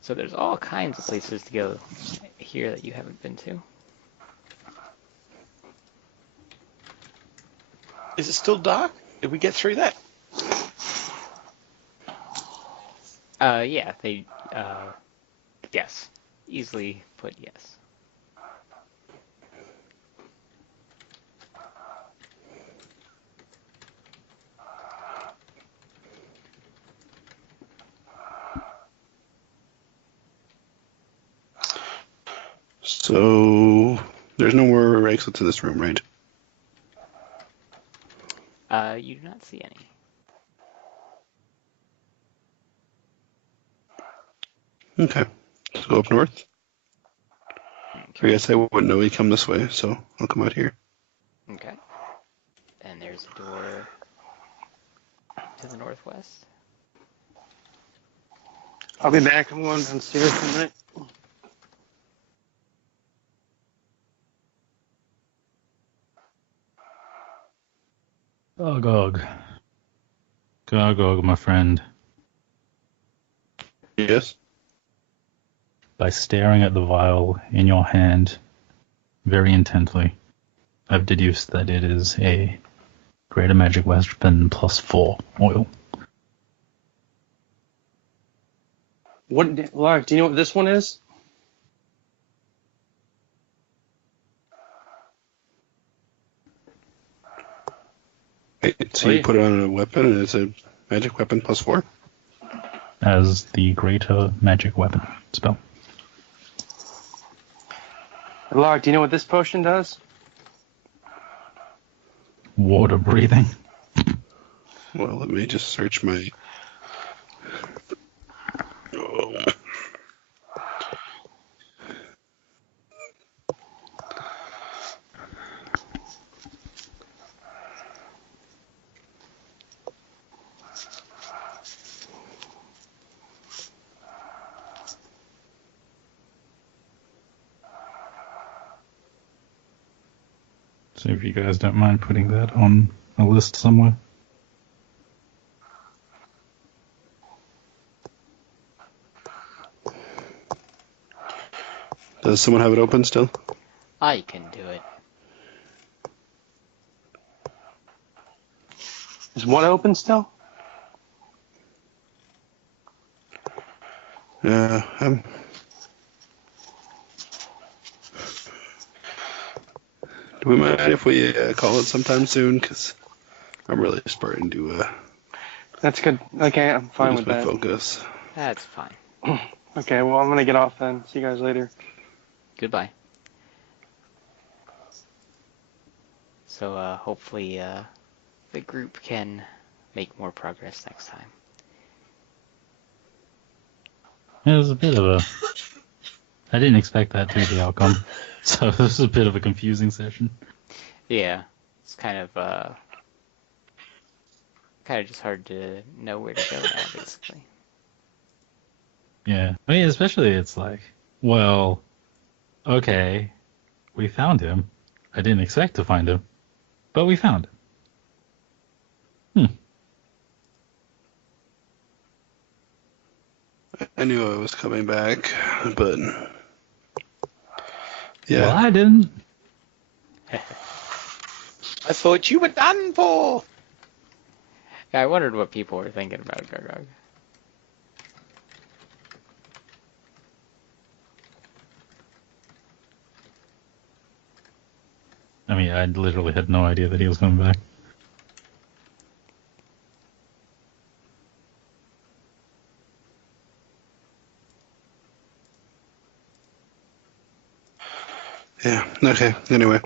So there's all kinds of places to go here that you haven't been to. Is it still dark? Did we get through that? Yeah, yes. Easily put yes. So there's no more exits to this room, right? You do not see any. Okay. Let's go up north. I guess I wouldn't know he'd come this way, so I'll come out here. Okay. And there's a door to the northwest. I'll be back. I'm going downstairs for a minute. Gog. Gog, my friend. Yes. By staring at the vial in your hand very intently, I've deduced that it is a Greater Magic Weapon +4 oil. Lark, do you know what this one is? Wait, so you put it on a weapon and it's a magic weapon +4? As the Greater Magic Weapon spell. Lark, do you know what this potion does? Water breathing. Well, let me just search my... Oh. So if you guys don't mind putting that on a list somewhere. Does someone have it open still? I can do it. Is one open still? Um, do we mind if we call it sometime soon? Because I'm really starting to That's good. Okay, I'm fine lose with my that. focus. That's fine. Okay, well, I'm going to get off then. See you guys later. Goodbye. So hopefully the group can make more progress next time. It was a bit of a... I didn't expect that to be the outcome. So this was a bit of a confusing session. Yeah, it's kind of just hard to know where to go now, basically. Yeah. I mean, especially it's like, well, okay, we found him. I didn't expect to find him, but we found him. I knew I was coming back, but yeah. Well, I didn't. I thought you were done for. Yeah, I wondered what people were thinking about Gargog. I mean, I literally had no idea that he was coming back. Yeah, okay, anyway.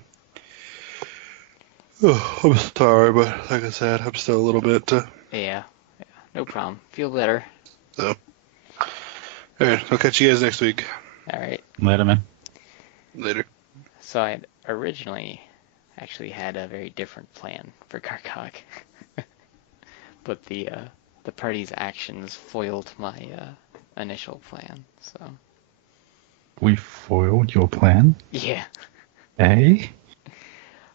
Oh, I'm sorry, but like I said, I'm still a little bit, Yeah, no problem. Feel better. so. Alright, I'll catch you guys next week. Alright. Later, man. Later. So I originally actually had a very different plan for Gargog. But the party's actions foiled my initial plan, so... We foiled your plan? Yeah. Eh?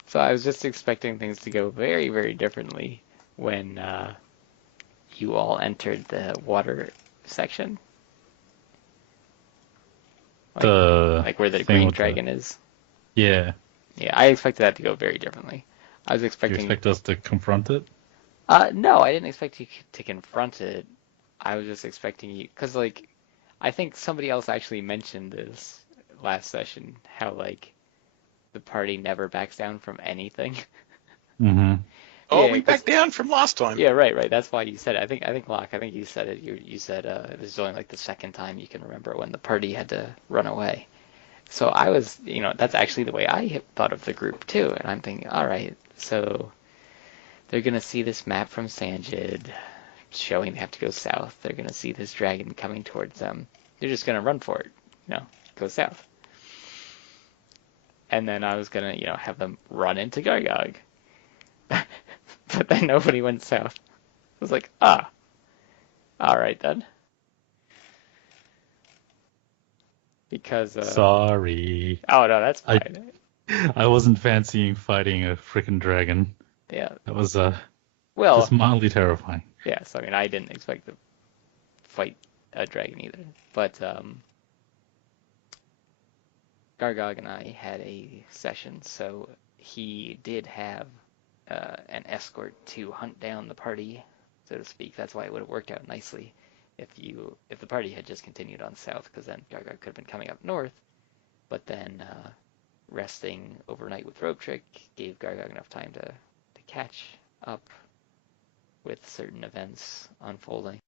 So I was just expecting things to go very, very differently when you all entered the water section. Like where the green dragon is. Yeah. Yeah, I expected that to go very differently. I was You expecting... expect us to confront it? No, I didn't expect you to confront it. I was just expecting you... Because, like, I think somebody else actually mentioned this last session, how, like, the party never backs down from anything. Mm-hmm. Oh, Yeah, we backed down from last time. Yeah, right. That's why you said it. I think, Locke, I think you said it. You said this is only, like, the second time you can remember when the party had to run away. So I was, that's actually the way I had thought of the group, too. And I'm thinking, all right, so they're going to see this map from Sanjid showing they have to go south. They're going to see this dragon coming towards them. They're just going to run for it, go south. And then I was going to, have them run into Gargog. But then nobody went south. I was like, all right then. because Sorry. oh no, that's I fine. I wasn't fancying fighting a frickin' dragon. Yeah. That was Well, just mildly terrifying. yes. I mean, I didn't expect to fight a dragon either, but Gargog and I had a session, so he did have an escort to hunt down the party, so to speak. That's why it would have worked out nicely if the party had just continued on south, because then Gargog could have been coming up north. But then resting overnight with Rope Trick gave Gargog enough time to catch up with certain events unfolding.